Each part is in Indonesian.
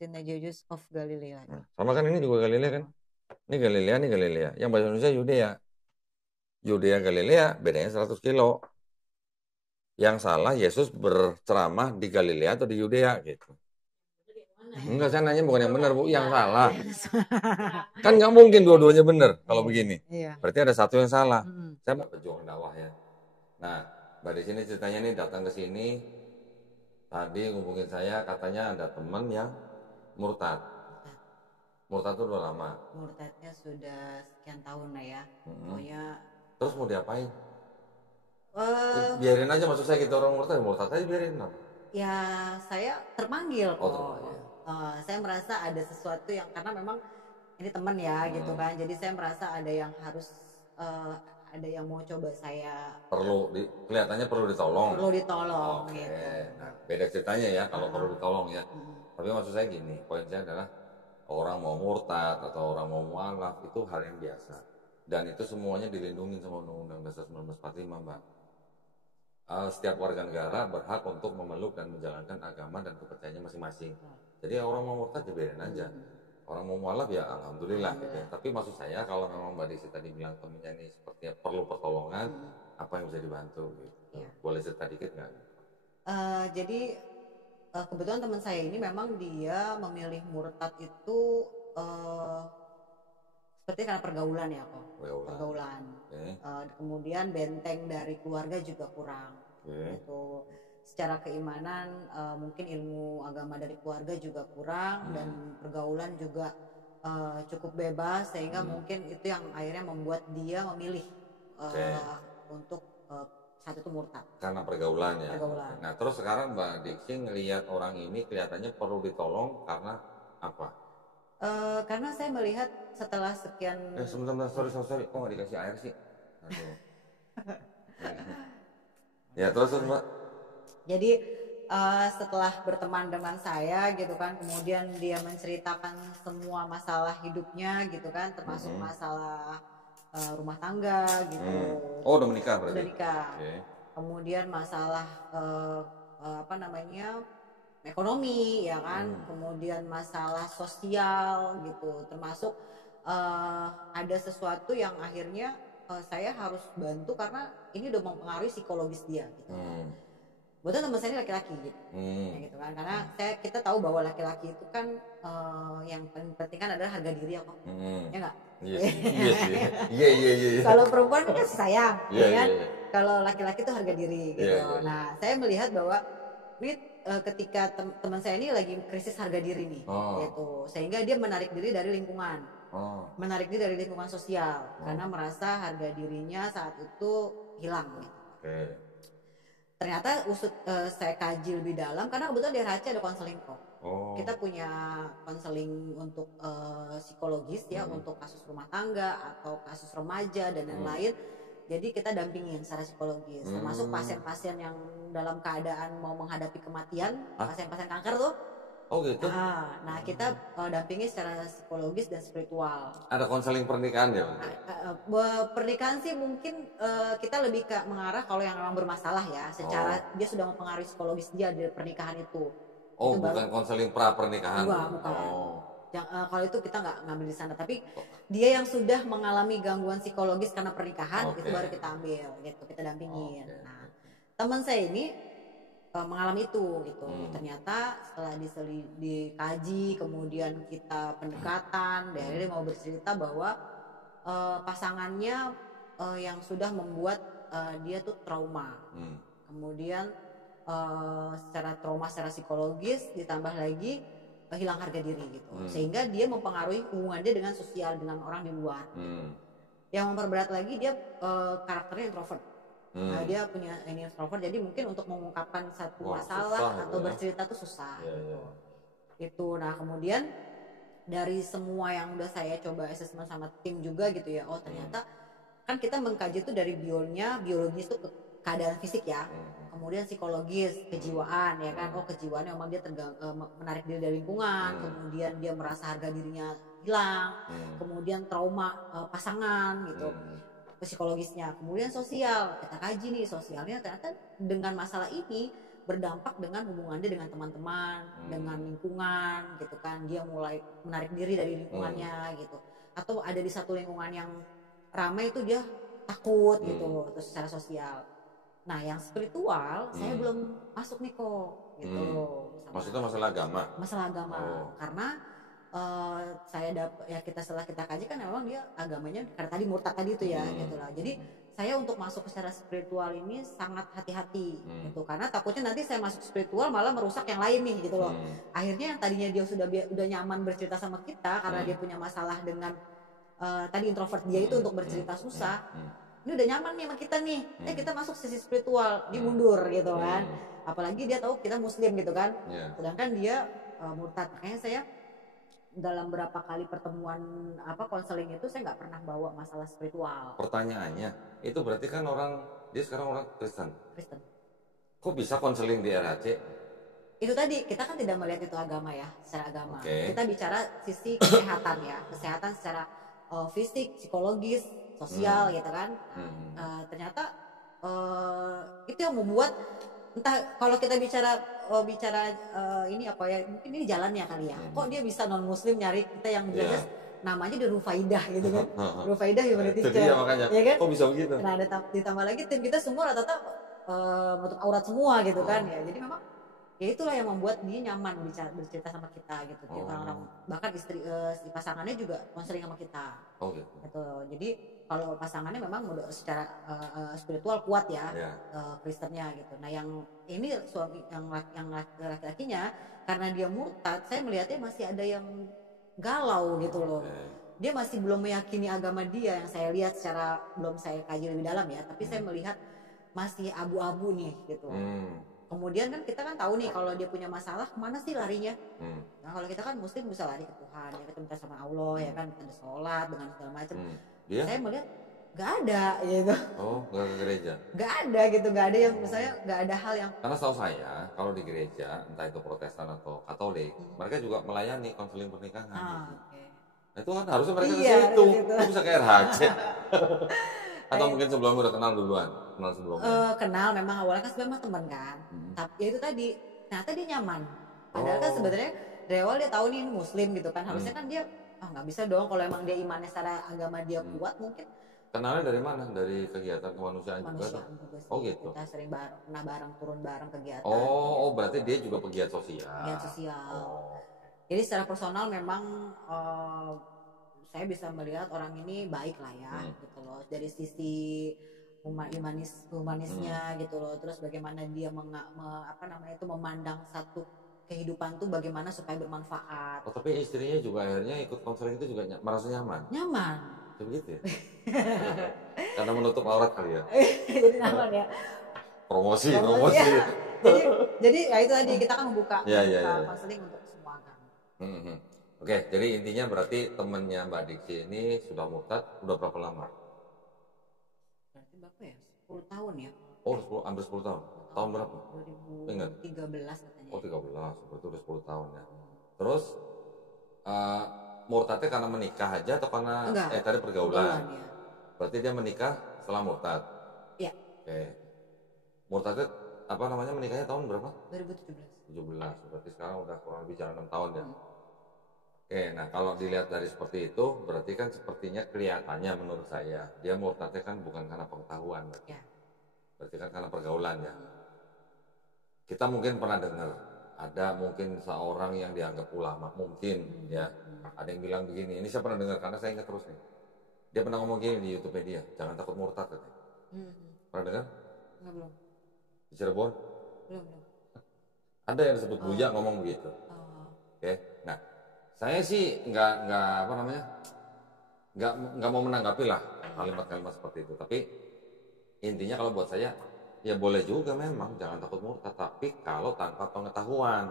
Synagogue of Galilee. Nah, sama kan ini juga Galilea kan? Ini Galilea. Yang bahasa Indonesia Yudea. Yudea Galilea bedanya 100 kilo. Yang salah Yesus berceramah di Galilea atau di Yudea gitu. Enggak, saya nanya bukan yang benar, Bu, yang salah. Kan nggak mungkin dua-duanya benar kalau begini. Berarti ada satu yang salah. Saya berjuang dakwah ya. Nah, Mbak di sini ceritanya nih datang ke sini. Tadi ngubungin saya, katanya ada teman yang murtad. Murtad itu udah lama. Murtadnya sudah sekian tahun lah ya. Pokoknya. Terus mau diapain? Biarin aja, maksud saya gitu, orang murtad aja biarin. Ya saya terpanggil kok. Terpanggil. Saya merasa ada sesuatu yang, karena memang ini teman ya gitu kan. Jadi saya merasa ada yang harus ada yang mau coba saya. Kelihatannya perlu ditolong. Perlu ditolong. Oke. Gitu. Nah, beda ceritanya ya kalau perlu ditolong ya. Tapi maksud saya gini, poinnya adalah orang mau murtad atau orang mau mualaf itu hal yang biasa. Dan itu semuanya dilindungi sama Undang-Undang Dasar 1945, Mbak. Setiap warga negara berhak untuk memeluk dan menjalankan agama dan kepercayaannya masing-masing. Jadi orang mau murtad ya biarin aja. Orang mau mualaf ya alhamdulillah gitu ya. Tapi maksud saya kalau memang Mbak Desi tadi bilang temennya ini sepertinya perlu pertolongan, apa yang bisa dibantu gitu. Boleh cerita dikit nggak? Jadi kebetulan teman saya ini memang dia memilih murtad itu seperti karena pergaulan ya kok. Pergaulan. Kemudian benteng dari keluarga juga kurang. Gitu. Secara keimanan mungkin ilmu agama dari keluarga juga kurang dan pergaulan juga cukup bebas, sehingga mungkin itu yang akhirnya membuat dia memilih untuk saat itu murtad. Karena pergaulan ya. Nah terus sekarang Mbak Diksi ngelihat orang ini kelihatannya perlu ditolong karena apa? Karena saya melihat setelah sekian. Sebentar, sorry, kok nggak dikasih air sih? Aduh. Ya terus Mbak. Jadi setelah berteman dengan saya gitu kan, kemudian dia menceritakan semua masalah hidupnya gitu kan, termasuk masalah rumah tangga gitu. Oh udah menikah berarti? Udah nikah. Kemudian masalah ekonomi ya kan, kemudian masalah sosial gitu, termasuk ada sesuatu yang akhirnya saya harus bantu karena ini udah mempengaruhi psikologis dia gitu. Betul, teman saya ini laki-laki gitu, ya gitu kan, karena kita tahu bahwa laki-laki itu kan yang paling penting kan adalah harga diri ya kok, ya nggak? Iya. Kalau perempuan kan sayang, ya kan? Kalau laki-laki itu harga diri gitu. Nah, saya melihat bahwa ini ketika teman saya ini lagi krisis harga diri nih, gitu, sehingga dia menarik diri dari lingkungan, menarik diri dari lingkungan sosial, karena merasa harga dirinya saat itu hilang. Gitu. Ternyata saya kaji lebih dalam, karena kebetulan di RHC ada konseling kok. Kita punya konseling untuk psikologis ya, untuk kasus rumah tangga atau kasus remaja dan lain-lain. Jadi kita dampingin secara psikologis, termasuk pasien-pasien yang dalam keadaan mau menghadapi kematian, pasien-pasien kanker tuh. Oh gitu. Nah kita dampingi secara psikologis dan spiritual. Ada konseling pernikahan ya? Pernikahan sih mungkin kita lebih ke mengarah kalau yang memang bermasalah ya, secara dia sudah mempengaruhi psikologis dia di pernikahan itu. Oh itu bukan konseling pra pernikahan? Bukan. Kalau itu kita nggak ngambil di sana, tapi dia yang sudah mengalami gangguan psikologis karena pernikahan, itu baru kita ambil gitu, kita dampingin. Nah teman saya ini mengalami itu gitu. Ternyata setelah dikaji, kemudian kita pendekatan, dia mau bercerita bahwa pasangannya yang sudah membuat dia tuh trauma. Kemudian secara trauma secara psikologis ditambah lagi hilang harga diri gitu. Sehingga dia mempengaruhi hubungan dia dengan sosial, dengan orang di luar. Yang memperberat lagi dia karakternya introvert. Dia punya ini introvert, jadi mungkin untuk mengungkapkan satu masalah atau bercerita tuh susah. Itu. Nah kemudian dari semua yang udah saya coba assessment sama tim juga gitu ya, ternyata kan kita mengkaji itu dari biologis itu keadaan fisik ya, kemudian psikologis, kejiwaan ya kan, kejiwaannya memang dia menarik diri dari lingkungan, kemudian dia merasa harga dirinya hilang, kemudian trauma pasangan gitu, psikologisnya, kemudian sosial, kita kaji nih sosialnya, ternyata dengan masalah ini berdampak dengan hubungannya dengan teman-teman, dengan lingkungan gitu kan. Dia mulai menarik diri dari lingkungannya gitu. Atau ada di satu lingkungan yang ramai itu dia takut gitu, terus secara sosial. Nah yang spiritual saya belum masuk nih kok gitu. Maksudnya masalah agama? Masalah agama, karena setelah kita kaji kan memang dia agamanya karena tadi murtad tadi itu ya gitulah. Jadi saya untuk masuk secara spiritual ini sangat hati-hati gitu, karena takutnya nanti saya masuk spiritual malah merusak yang lain nih gitu loh. Akhirnya yang tadinya dia udah nyaman bercerita sama kita karena dia punya masalah dengan tadi introvert dia itu untuk bercerita susah. Ini udah nyaman nih sama kita nih, kita masuk sisi spiritual, dia mundur gitu kan. Apalagi dia tahu kita muslim gitu kan, sedangkan dia murtad. Makanya saya dalam berapa kali pertemuan konseling itu saya nggak pernah bawa masalah spiritual. Pertanyaannya, itu berarti kan dia sekarang orang Kristen. Kristen. Kok bisa konseling di RHC? Itu tadi, kita kan tidak melihat itu agama ya, secara agama. Okay. Kita bicara sisi kesehatan ya, kesehatan secara fisik, psikologis, sosial gitu kan. Ternyata itu yang membuat, entah kalau kita bicara ini apa ya, mungkin ini jalannya kali ya. Kok dia bisa non muslim nyari kita yang jelas namanya di Rufaidah gitu kan. Rufaidah humanity teacher. Iya makanya. Ya kan? Kok bisa begitu? Nah, ditambah lagi tim kita semua rata-rata menutup aurat semua gitu kan ya. Jadi memang ya itulah yang membuat dia nyaman bercerita sama kita gitu. Orang-orang bahkan istri pasangannya juga konseling sama kita. Gitu. Jadi kalau pasangannya memang secara spiritual kuat ya, Kristennya gitu. Nah yang ini suami yang laki-lakinya karena dia murtad, saya melihatnya masih ada yang galau gitu loh. Dia masih belum meyakini agama dia, yang saya lihat secara belum saya kaji lebih dalam ya. Tapi saya melihat masih abu-abu nih gitu. Kemudian kan kita kan tahu nih kalau dia punya masalah kemana sih larinya. Nah kalau kita kan muslim bisa lari ke Tuhan ya, kita minta sama Allah ya kan, kita sholat dengan segala macam. Saya melihat nggak ada gitu. Nggak ke gereja? Nggak ada gitu, nggak ada yang misalnya nggak ada hal yang. Karena setahu saya kalau di gereja entah itu Protestan atau Katolik, mereka juga melayani konseling pernikahan. Nah, itu kan harusnya mereka ke situ. Kok bisa ke RHC? Atau mungkin sebelumnya udah kenal duluan? Kenal sebelumnya? Kenal memang awalnya kan sebenarnya teman kan. Tapi ya itu tadi, ternyata dia nyaman. Padahal kan sebenarnya dari awal dia tahu nih ini muslim gitu kan. Harusnya kan dia nggak bisa dong kalau emang dia imannya secara agama dia kuat mungkin. Kenalnya dari mana? Dari kegiatan kemanusiaan juga? Gitu. Kita sering pernah bareng, turun bareng kegiatan. Berarti dia juga pegiat sosial. Pegiat sosial. Jadi secara personal memang saya bisa melihat orang ini baik lah ya, gitu loh. Dari sisi humanisnya gitu loh. Terus bagaimana dia memandang satu kehidupan tuh bagaimana supaya bermanfaat. Tapi istrinya juga akhirnya ikut konseling itu juga merasa nyaman. Nyaman. Begitu ya? Karena menutup aurat kali ya? Jadi nyaman ya? Promosi. Ya. jadi ya itu tadi, kita kan membuka konseling untuk semua agama. Oke, jadi intinya berarti temennya Mbak Diksi ini sudah murtad, udah berapa lama? Berarti berapa ya? 10 tahun ya? Hampir 10 tahun. Tahun berapa? 2013 katanya. 13, berarti udah 10 tahun ya. Terus murtadnya karena menikah aja atau karena tadi pergaulan? Ya. Berarti dia menikah setelah murtad? Iya. Oke. Murtadnya menikahnya tahun berapa? 2017. 17, berarti sekarang udah kurang lebih jalan 6 tahun ya. Oke, nah kalau dilihat dari seperti itu, berarti kan sepertinya kelihatannya menurut saya, dia murtadnya kan bukan karena pengetahuan. Berarti kan karena pergaulan ya. Kita mungkin pernah dengar, ada mungkin seorang yang dianggap ulama, mungkin ya. Ada yang bilang begini, ini saya pernah dengar karena saya ingat terus nih. Dia pernah ngomong gini di YouTube media, jangan takut murtad katanya. Pernah dengar? Belum. Di Cirebon? Belum. Ada yang disebut Buya ngomong begitu. Oke, nah saya sih nggak mau menanggapi lah kalimat-kalimat seperti itu. Tapi intinya kalau buat saya ya boleh juga memang jangan takut murtad, tapi kalau tanpa pengetahuan.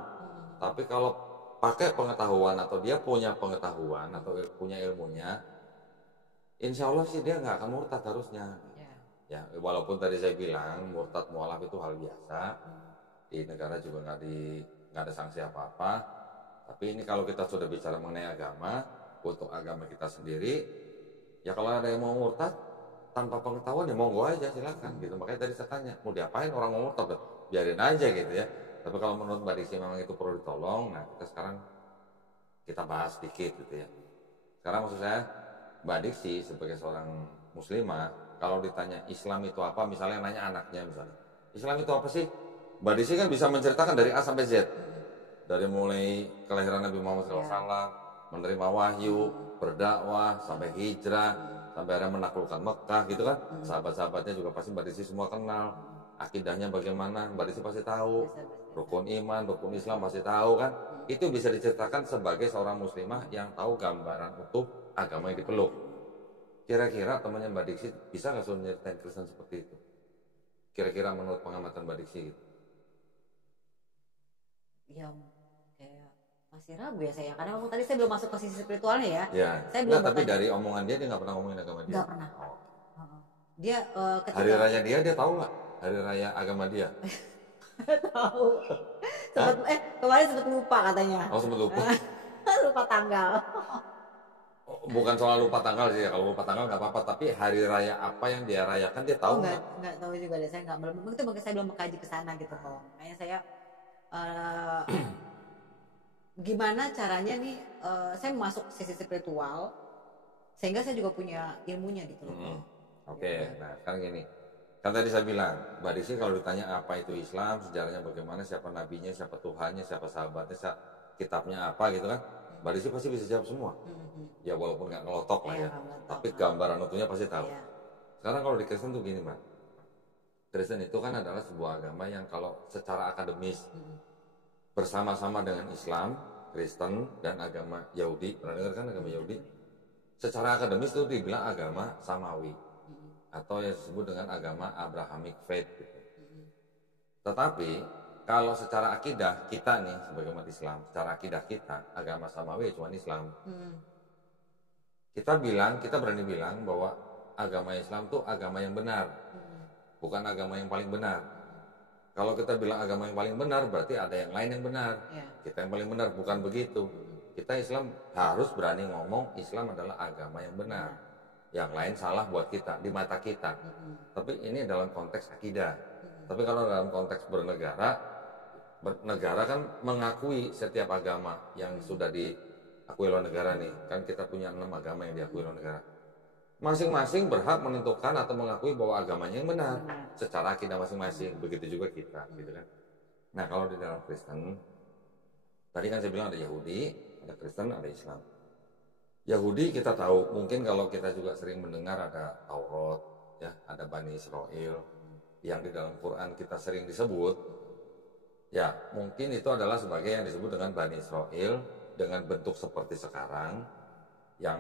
Tapi kalau pakai pengetahuan atau dia punya pengetahuan atau punya ilmunya, insya Allah sih dia nggak akan murtad harusnya. Ya walaupun tadi saya bilang murtad mualaf itu hal biasa, di negara juga nggak ada sanksi apa-apa. Tapi ini kalau kita sudah bicara mengenai agama, untuk agama kita sendiri, ya kalau ada yang mau murtad tanpa pengetahuan ya monggo aja silakan gitu. Makanya tadi saya tanya, mau diapain orang mau murtad? biarin aja gitu ya. Tapi kalau menurut Mbak Diksi memang itu perlu ditolong, nah kita sekarang kita bahas sedikit gitu ya. Sekarang maksud saya Mbak Diksi sebagai seorang muslimah, kalau ditanya Islam itu apa, misalnya nanya anaknya misalnya, Islam itu apa sih? Mbak Diksi kan bisa menceritakan dari A sampai Z. Dari mulai kelahiran Nabi Muhammad SAW, menerima wahyu, berdakwah, sampai hijrah, sampai akhirnya menaklukkan Mekah gitu kan. Sahabat-sahabatnya juga pasti Mbak Diksi semua kenal. Akidahnya bagaimana, Mbak Diksi pasti tahu. Rukun iman, rukun Islam pasti tahu kan. Itu bisa diceritakan sebagai seorang muslimah yang tahu gambaran utuh agama yang dipeluk. Kira-kira temannya Mbak Diksi bisa nggak suruh nyeritain Kristen seperti itu? Kira-kira menurut pengamatan Mbak Diksi gitu? Ya, kayak masih ragu ya saya, karena memang tadi saya belum masuk ke sisi spiritualnya ya. Ya. Saya belum. Tapi dari omongan dia nggak pernah ngomongin agama dia. Nggak pernah. Dia ketika hari raya dia tahu nggak? Hari raya agama dia? Tahu. Kemarin sempat lupa katanya. Oh, sempat lupa. Lupa tanggal. Bukan soal lupa tanggal sih, kalau lupa tanggal nggak apa-apa, tapi hari raya apa yang dia rayakan dia tahu nggak? Nggak tahu juga deh, saya nggak belum itu saya belum mengkaji ke sana gitu kok. Makanya saya gimana caranya nih saya masuk sisi spiritual sehingga saya juga punya ilmunya gitu loh. Oke. Nah sekarang gini, kan tadi saya bilang Mbak Diksi kalau ditanya apa itu Islam, sejarahnya bagaimana, siapa nabinya, siapa Tuhannya, siapa sahabatnya, kitabnya apa gitu kan, Mbak Diksi pasti bisa jawab semua. Ya walaupun nggak ngelotok lah ya, tapi gambaran utuhnya pasti tahu. Sekarang kalau di Kristen tuh gini Mbak, Kristen itu kan adalah sebuah agama yang kalau secara akademis bersama-sama dengan Islam, Kristen, dan agama Yahudi. Pernah dengar kan agama Yahudi? Secara akademis itu dibilang agama Samawi, atau yang disebut dengan agama Abrahamic Faith gitu. Tetapi kalau secara akidah kita nih sebagai umat Islam, secara akidah kita agama Samawi cuma Islam. Kita berani bilang bahwa agama Islam itu agama yang benar, bukan agama yang paling benar. Kalau kita bilang agama yang paling benar, berarti ada yang lain yang benar. Kita yang paling benar, bukan begitu. Kita Islam harus berani ngomong Islam adalah agama yang benar. Yang lain salah buat kita, di mata kita. Tapi ini dalam konteks akidah. Tapi kalau dalam konteks bernegara kan mengakui setiap agama yang sudah diakui oleh negara nih. Kan kita punya 6 agama yang diakui oleh negara. Masing-masing berhak menentukan atau mengakui bahwa agamanya yang benar secara akidah masing-masing. Begitu juga kita, gitu kan. Nah kalau di dalam Kristen, tadi kan saya bilang ada Yahudi, ada Kristen, ada Islam. Yahudi kita tahu, mungkin kalau kita juga sering mendengar ada Taurat, ya, ada Bani Israel, yang di dalam Quran kita sering disebut, ya mungkin itu adalah sebagai yang disebut dengan Bani Israel dengan bentuk seperti sekarang, yang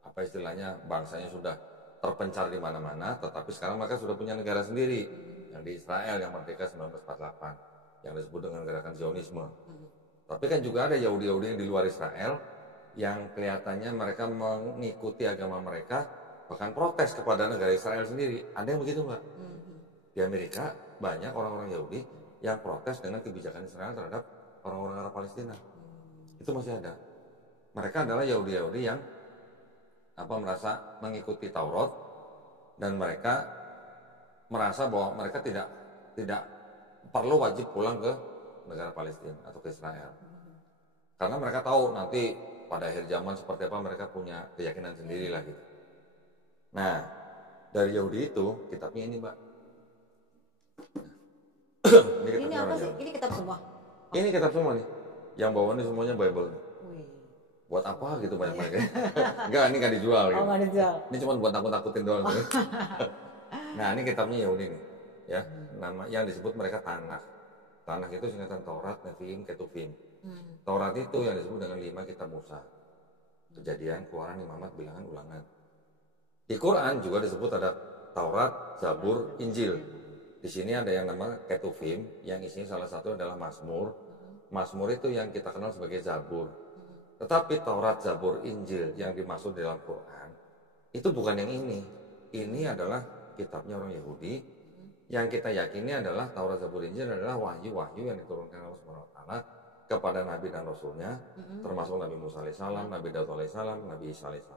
apa istilahnya bangsanya sudah terpencar di mana-mana, tetapi sekarang mereka sudah punya negara sendiri, yang di Israel yang merdeka 1948, yang disebut dengan gerakan Zionisme. Tapi kan juga ada Yahudi-Yahudi yang di luar Israel, yang kelihatannya mereka mengikuti agama mereka, bahkan protes kepada negara Israel sendiri. Ada yang begitu nggak? Di Amerika banyak orang-orang Yahudi yang protes dengan kebijakan Israel terhadap orang-orang Arab Palestina. Itu masih ada. Mereka adalah Yahudi-Yahudi yang merasa mengikuti Taurat, dan mereka merasa bahwa mereka tidak perlu wajib pulang ke negara Palestina atau ke Israel. Karena mereka tahu nanti pada akhir zaman seperti apa, mereka punya keyakinan sendiri lah gitu. Nah, dari Yahudi itu kitabnya ini, Mbak. Ini apa sih? Ini kitab semua? Ini kitab semua nih. Yang bawah ini semuanya Bible. Buat apa gitu banyak-banyak. Enggak, ini nggak dijual gitu. Nggak dijual. Ini cuma buat takut-takutin doang gitu. Nah, ini kitabnya Yahudi nih. Ya, nama yang disebut mereka Tanakh. Tanakh itu singkatan Taurat, Nevi'im, Ketuvim. Taurat itu yang disebut dengan 5 kitab Musa. Kejadian, Keluaran, Imamat, Bilangan, Ulangan. Di Quran juga disebut ada Taurat, Zabur, Injil. Di sini ada yang nama Ketuvim, yang isinya salah satu adalah Mazmur. Mazmur itu yang kita kenal sebagai Zabur. Tetapi Taurat, Zabur, Injil yang dimaksud dalam Quran itu bukan yang ini. Ini adalah kitabnya orang Yahudi. Yang kita yakini adalah Taurat, Zabur, Injil adalah wahyu-wahyu yang diturunkan Allah SWT kepada Nabi dan Rasulnya, termasuk Nabi Musa AS, Nabi Daud AS, Nabi Isa AS.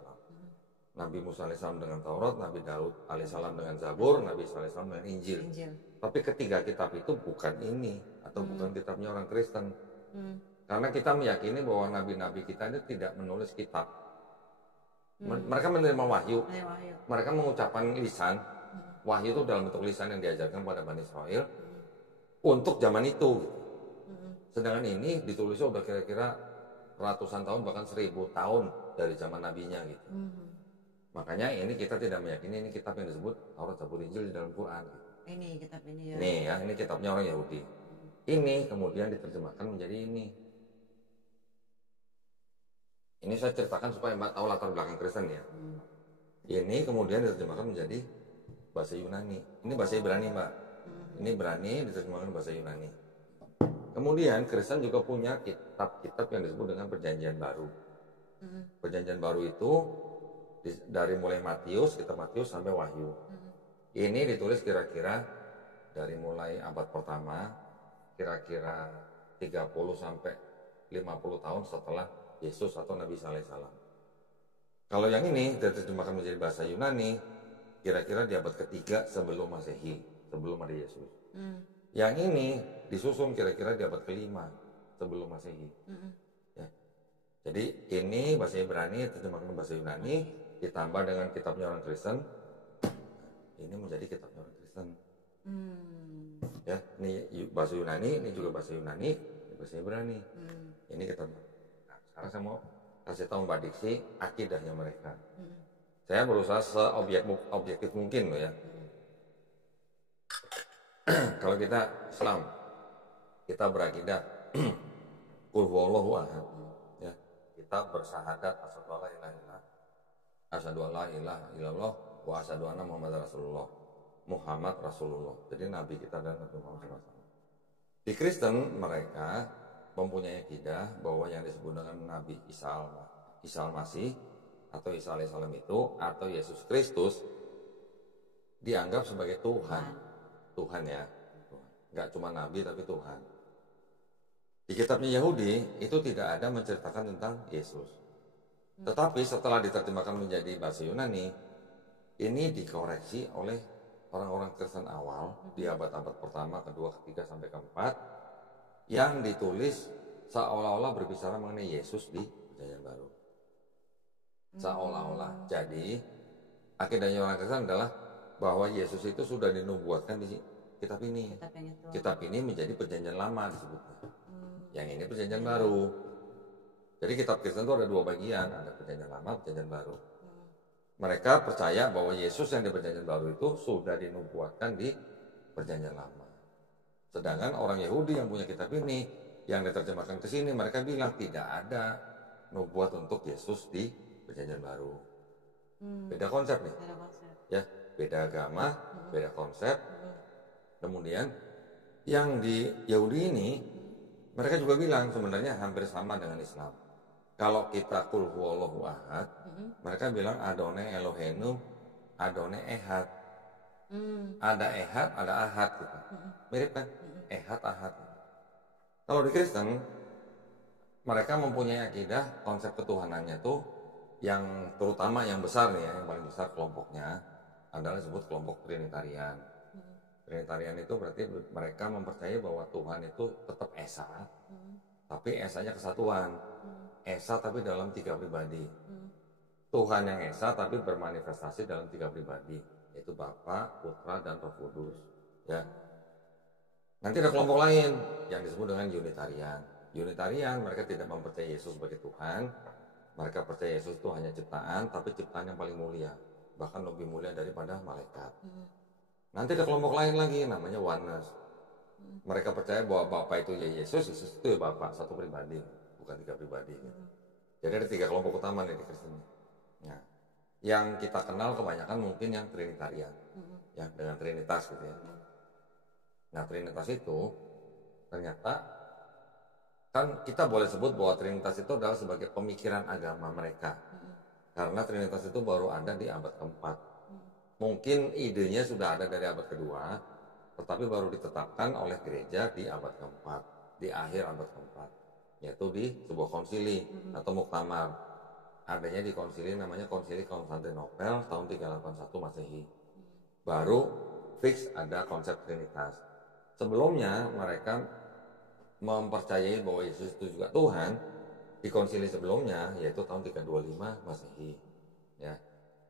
Nabi Musa alaihissalam dengan Taurat, Nabi Daud alaihissalam dengan Zabur, Nabi Isa alaihissalam dengan Injil. Tapi ketiga kitab itu bukan ini, atau bukan kitabnya orang Kristen. Karena kita meyakini bahwa nabi-nabi kita itu tidak menulis kitab. Mereka menerima wahyu. Mereka mengucapkan lisan. Wahyu itu dalam bentuk lisan yang diajarkan pada Bani Israel untuk zaman itu. Sedangkan ini ditulisnya udah kira-kira ratusan tahun, bahkan 1000 tahun dari zaman nabinya gitu. Makanya ini kita tidak meyakini ini kitab yang disebut Taurat, Zabur, Injil di dalam Quran. Ini kitab ini ya. Nih ya, ini kitabnya orang Yahudi. Ini kemudian diterjemahkan menjadi ini. Ini saya ceritakan supaya Mbak tahu latar belakang Kristen ya. Ini kemudian diterjemahkan menjadi bahasa Yunani. Ini bahasa Ibrani, Mbak. Ini Ibrani diterjemahkan bahasa Yunani. Kemudian Kristen juga punya kitab-kitab yang disebut dengan Perjanjian Baru. Perjanjian Baru itu dari mulai Matius, kitab Matius sampai Wahyu. Ini ditulis kira-kira dari mulai abad pertama, kira-kira 30 sampai 50 tahun setelah Yesus atau Nabi Isa alaihissalam. Kalau yang ini diterjemahkan menjadi bahasa Yunani, kira-kira di abad ketiga sebelum Masehi, sebelum ada Yesus. Yang ini disusun kira-kira di abad kelima sebelum Masehi. Ya. Jadi ini bahasa Ibrani diterjemahkan bahasa Yunani, ditambah dengan kitabnya orang Kristen, ini menjadi kitabnya orang Kristen. Ya, ini bahasa Yunani, ini juga bahasa Yunani, ini bahasa Ibrani. Ini kitab. Nah, sekarang saya mau kasih tahu Mbak Diksi akidahnya mereka. Saya berusaha seobjektif mungkin loh ya. Kalau kita Islam, kita berakidah Qul huwallahu ahad. Ya, kita bersahadat asyhadu alla ilaha illallah wa asyhadu anna Muhammadar Rasulullah. Muhammad Rasulullah. Jadi nabi kita dan Nabi Muhammad SAW. Di Kristen mereka mempunyai akidah bahwa yang disebut dengan Nabi Isa al-Masih atau Isa alaihissalam itu atau Yesus Kristus dianggap sebagai Tuhan. Tuhan ya. Enggak cuma nabi tapi Tuhan. Di kitabnya Yahudi itu tidak ada menceritakan tentang Yesus. Tetapi setelah diterjemahkan menjadi bahasa Yunani, ini dikoreksi oleh orang-orang Kristen awal di abad-abad pertama, kedua, ketiga, sampai keempat, yang ditulis seolah-olah berbicara mengenai Yesus di Perjanjian Baru. Seolah-olah. Jadi, akidahnya orang Kristen adalah bahwa Yesus itu sudah dinubuatkan di kitab ini. Kitab ini menjadi Perjanjian Lama disebutnya. Yang ini Perjanjian Baru. Jadi kitab Kristen itu ada dua bagian, ada Perjanjian Lama, Perjanjian Baru. Mereka percaya bahwa Yesus yang di Perjanjian Baru itu sudah dinubuatkan di Perjanjian Lama. Sedangkan orang Yahudi yang punya kitab ini, yang diterjemahkan ke sini, mereka bilang tidak ada nubuat untuk Yesus di Perjanjian Baru. Beda konsep nih. Ya, beda agama, beda konsep. Kemudian yang di Yahudi ini, mereka juga bilang sebenarnya hampir sama dengan Islam. Kalau kita Qul huwallahu ahad, mereka bilang Adonai Eloheinu, Adonai Ehad. Ada Ehad, ada Ahad gitu. Mirip kan? Ehad, Ahad. Kalau di Kristen, mereka mempunyai akidah konsep ketuhanannya tuh yang terutama yang besar nih ya, yang paling besar kelompoknya adalah disebut kelompok Trinitarian. Trinitarian itu berarti mereka mempercayai bahwa Tuhan itu tetap Esa, tapi Esanya kesatuan. Esa tapi dalam 3 pribadi. Tuhan yang Esa tapi bermanifestasi dalam 3 pribadi, yaitu Bapa, Putra, dan Roh Kudus. Ya. Nanti ada kelompok lain yang disebut dengan Unitarian. Unitarian mereka tidak mempercayai Yesus sebagai Tuhan. Mereka percaya Yesus itu hanya ciptaan, tapi ciptaan yang paling mulia, bahkan lebih mulia daripada malaikat. Nanti ada kelompok lain lagi namanya Oneness. Mereka percaya bahwa Bapa itu ya Yesus, Yesus itu ya Bapa, satu pribadi, bukan 3 pribadi. Jadi ada 3 kelompok utama nih di Kristen. Nah, yang kita kenal kebanyakan mungkin yang Trinitarian, ya dengan Trinitas gitu ya. Nah, Trinitas itu ternyata kan kita boleh sebut bahwa Trinitas itu adalah sebagai pemikiran agama mereka, karena Trinitas itu baru ada di abad keempat. Mungkin idenya sudah ada dari abad kedua, tetapi baru ditetapkan oleh gereja di abad keempat, di akhir abad keempat, yaitu di sebuah konsili atau muktamar. adanya di konsili namanya Konsili Konstantinopel tahun 381 Masehi. Baru fix ada konsep Trinitas. Sebelumnya mereka mempercayai bahwa Yesus itu juga Tuhan di konsili sebelumnya, yaitu tahun 325 Masehi. Ya,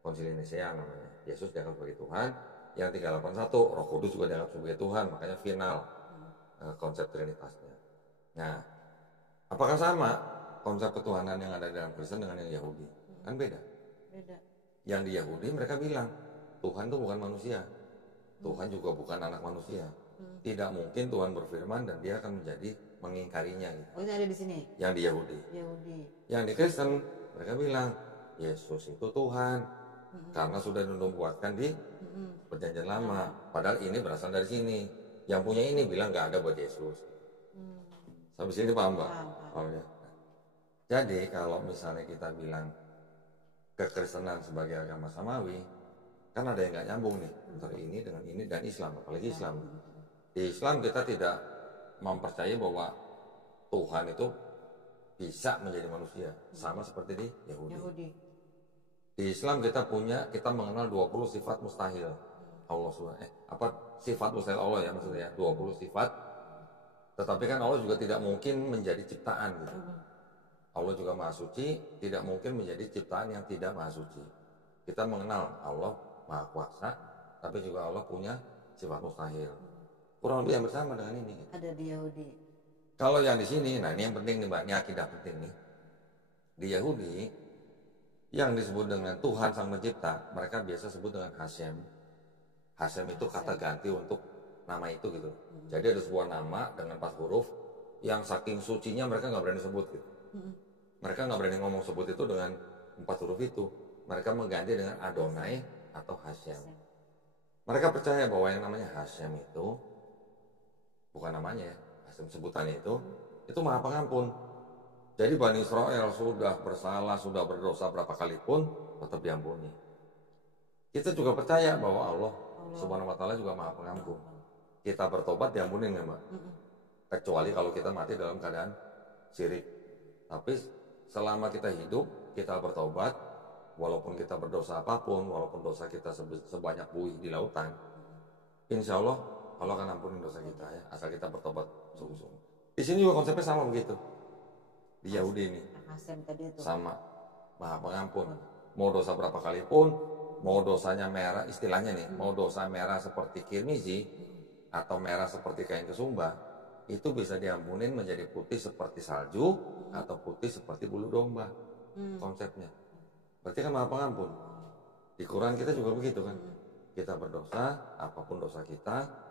Konsili Nisea namanya. Yesus dianggap sebagai Tuhan. Yang 381 Roh Kudus juga dianggap sebagai Tuhan, makanya final konsep Trinitasnya. Nah, apakah sama konsep ketuhanan yang ada dalam Kristen dengan yang Yahudi? Kan beda. Yang di Yahudi mereka bilang Tuhan itu bukan manusia, Tuhan juga bukan anak manusia. Tidak mungkin Tuhan berfirman dan dia akan menjadi mengingkarinya gitu. Oh, ini ada di sini. Yang di Yahudi. Yang di Kristen mereka bilang Yesus itu Tuhan karena sudah dinubuatkan di Perjanjian Lama. Padahal ini berasal dari sini. Yang punya ini bilang nggak ada buat Yesus. Sampai sini paham, Pak? Paham ya. Jadi kalau misalnya kita bilang kekristenan sebagai agama samawi, kan ada yang nggak nyambung nih antara ini dengan ini dan Islam, apalagi Islam. Di Islam kita tidak mempercayai bahwa Tuhan itu bisa menjadi manusia, sama seperti di Yahudi. Di Islam kita mengenal 20 sifat mustahil Allah sifat mustahil Allah ya maksudnya 20 sifat. Tetapi kan Allah juga tidak mungkin menjadi ciptaan gitu. Allah juga Maha Suci, tidak mungkin menjadi ciptaan yang tidak Maha Suci. Kita mengenal Allah Maha Kuasa, tapi juga Allah punya sifat mustahil. Kurang lebih yang bersama dengan ini. Ada di Yahudi. Kalau yang di sini, nah ini yang penting nih Mbak, ini akidah penting nih. Di Yahudi, yang disebut dengan Tuhan Sang Pencipta, mereka biasa sebut dengan Hashem. Hashem itu kata ganti untuk nama itu gitu. Jadi ada sebuah nama dengan 4 huruf, yang saking sucinya mereka nggak berani sebut gitu. Mereka nggak berani ngomong sebut itu dengan 4 huruf itu. Mereka mengganti dengan Adonai atau Hashem. Mereka percaya bahwa yang namanya Hashem itu bukan namanya ya, Hashem sebutannya itu Maha Pengampun. Jadi Bani Israel sudah bersalah, sudah berdosa berapa kali pun tetap diampuni. Kita juga percaya bahwa Allah Subhanahu wa Ta'ala juga Maha Pengampun. Kita bertobat diampuni nggak Mbak? Kecuali kalau kita mati dalam keadaan syirik. Tapi selama kita hidup, kita bertobat, walaupun kita berdosa apapun, walaupun dosa kita sebanyak buih di lautan, insya Allah akan ampunin dosa kita ya, asal kita bertobat sungguh-sungguh. Di sini juga konsepnya sama begitu. Di Yahudi ini sama, Maha Pengampun. Mau dosa berapa kali pun, mau dosanya merah, istilahnya nih, mau dosa merah seperti kirmizi atau merah seperti kain kesumba, itu bisa diampunin menjadi putih seperti salju atau putih seperti bulu domba. Konsepnya. Berarti kan Maha Pengampun. Di Quran kita juga begitu kan. Kita berdosa, apapun dosa kita,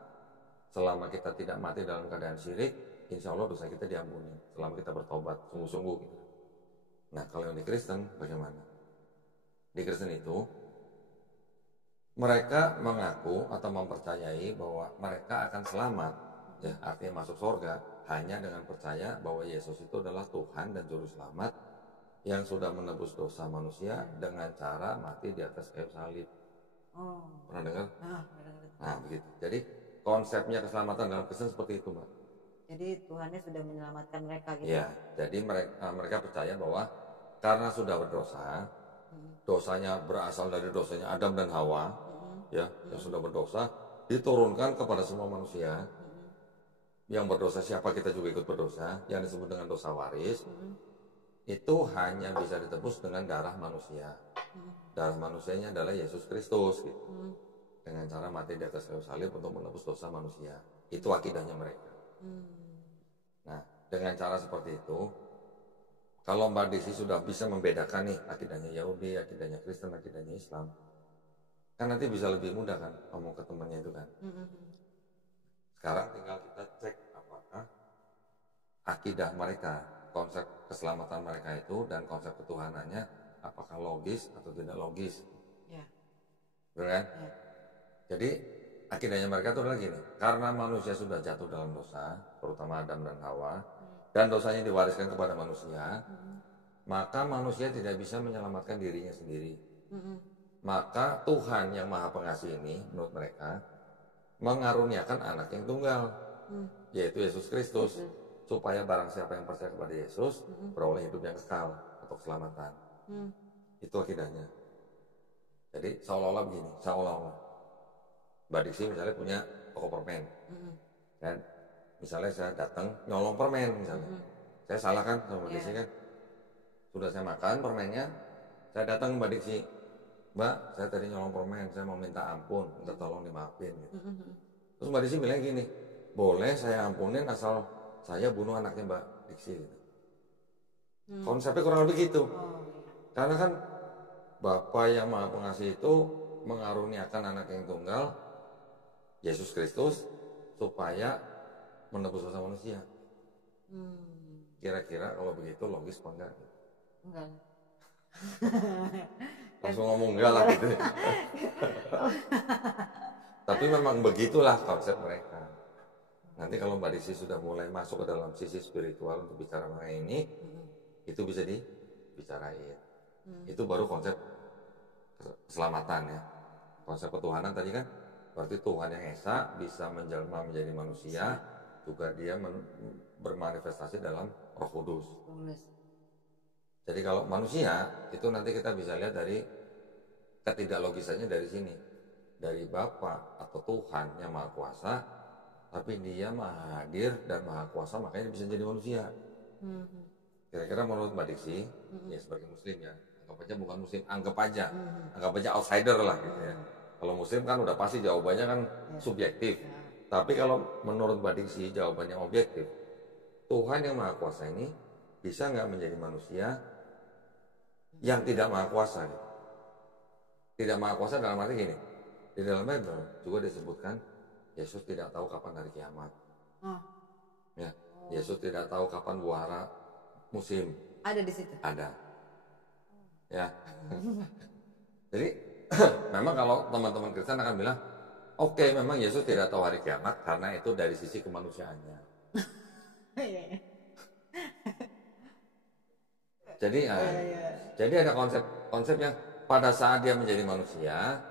selama kita tidak mati dalam keadaan syirik, insya Allah dosa kita diampuni. Selama kita bertobat sungguh-sungguh. Nah kalau yang di Kristen bagaimana? Di Kristen itu mereka mengaku atau mempercayai bahwa mereka akan selamat, ya, artinya masuk surga hanya dengan percaya bahwa Yesus itu adalah Tuhan dan Juru Selamat yang sudah menebus dosa manusia dengan cara mati di atas kayu salib. Pernah dengar? Nah begitu. Jadi konsepnya keselamatan dalam Kristen seperti itu, Mbak. Jadi Tuhannya sudah menyelamatkan mereka gitu. Ya, jadi mereka percaya bahwa karena sudah berdosa, dosanya berasal dari dosanya Adam dan Hawa, ya, yang sudah berdosa, diturunkan kepada semua manusia. Yang berdosa siapa kita juga ikut berdosa, yang disebut dengan dosa waris, itu hanya bisa ditebus dengan darah manusia. Darah manusianya adalah Yesus Kristus, gitu. Dengan cara mati di atas kayu salib untuk menebus dosa manusia. Itu akidahnya mereka. Nah, dengan cara seperti itu, kalau Mbak Desi sudah bisa membedakan nih akidahnya Yahudi, akidahnya Kristen, akidahnya Islam, kan nanti bisa lebih mudah kan ngomong ke temannya itu kan. Sekarang tinggal kita cek apakah akidah mereka, konsep keselamatan mereka itu dan konsep ketuhanannya apakah logis atau tidak logis. Betul kan? Jadi akidahnya mereka itu adalah gini, karena manusia sudah jatuh dalam dosa, terutama Adam dan Hawa, dan dosanya diwariskan kepada manusia, maka manusia tidak bisa menyelamatkan dirinya sendiri. Maka Tuhan yang Maha Pengasih ini, menurut mereka, mengaruniakan anak yang tunggal, yaitu Yesus Kristus, supaya barang siapa yang percaya kepada Yesus, beroleh hidup yang kekal atau keselamatan. Itu akidahnya. Jadi seolah-olah begini, seolah-olah Mbak Diksi misalnya punya toko permen, dan misalnya saya datang nyolong permen misalnya, saya salah kan sama Mbak Diksi kan? Sudah saya makan permennya, saya datang ke Mbak Diksi, Mbak, saya tadi nyolong permen, saya mau minta ampun, minta tolong dimaafin gitu. Terus Mbak Diksi bilang gini, boleh saya ampunin asal saya bunuh anaknya Mbak Diksi gitu. Konsepnya kurang lebih gitu. Karena kan Bapa yang Maha Pengasih itu mengaruniakan anak yang tunggal, Yesus Kristus, supaya menebus dosa manusia. Kira-kira kalau begitu logis apa enggak? Enggak. Langsung ngomong enggak lah gitu. Tapi memang begitulah konsep mereka. Nanti kalau Mbak Desi sudah mulai masuk ke dalam sisi spiritual untuk bicara mengenai ini, itu bisa dibicarain. Itu baru konsep keselamatan ya. Konsep ketuhanan tadi kan berarti Tuhan yang esa bisa menjelma menjadi manusia, juga dia bermanifestasi dalam Roh Kudus. Jadi kalau manusia itu nanti kita bisa lihat dari ketidaklogisannya dari sini, dari Bapa atau Tuhan yang Maha Kuasa, tapi dia Maha Hadir dan Maha Kuasa, makanya dia bisa jadi manusia. Kira-kira menurut Mbak Diksi, ya sebagai Muslim ya, anggap aja bukan Muslim, anggap aja outsider lah gitu ya. Kalau Muslim kan udah pasti jawabannya kan subjektif. Tapi kalau menurut Mbak Diksi jawabannya objektif, Tuhan yang Maha Kuasa ini bisa nggak menjadi manusia yang tidak Maha Kuasa gitu. Tidak Maha Kuasa dalam arti gini, di dalam Bible juga disebutkan Yesus tidak tahu kapan hari kiamat. Ya, Yesus tidak tahu kapan buahara musim. Ada di situ. Ada. Ya. Jadi memang kalau teman-teman Kristen akan bilang, oke, memang Yesus tidak tahu hari kiamat karena itu dari sisi kemanusiaannya. Jadi ada konsep yang pada saat dia menjadi manusia,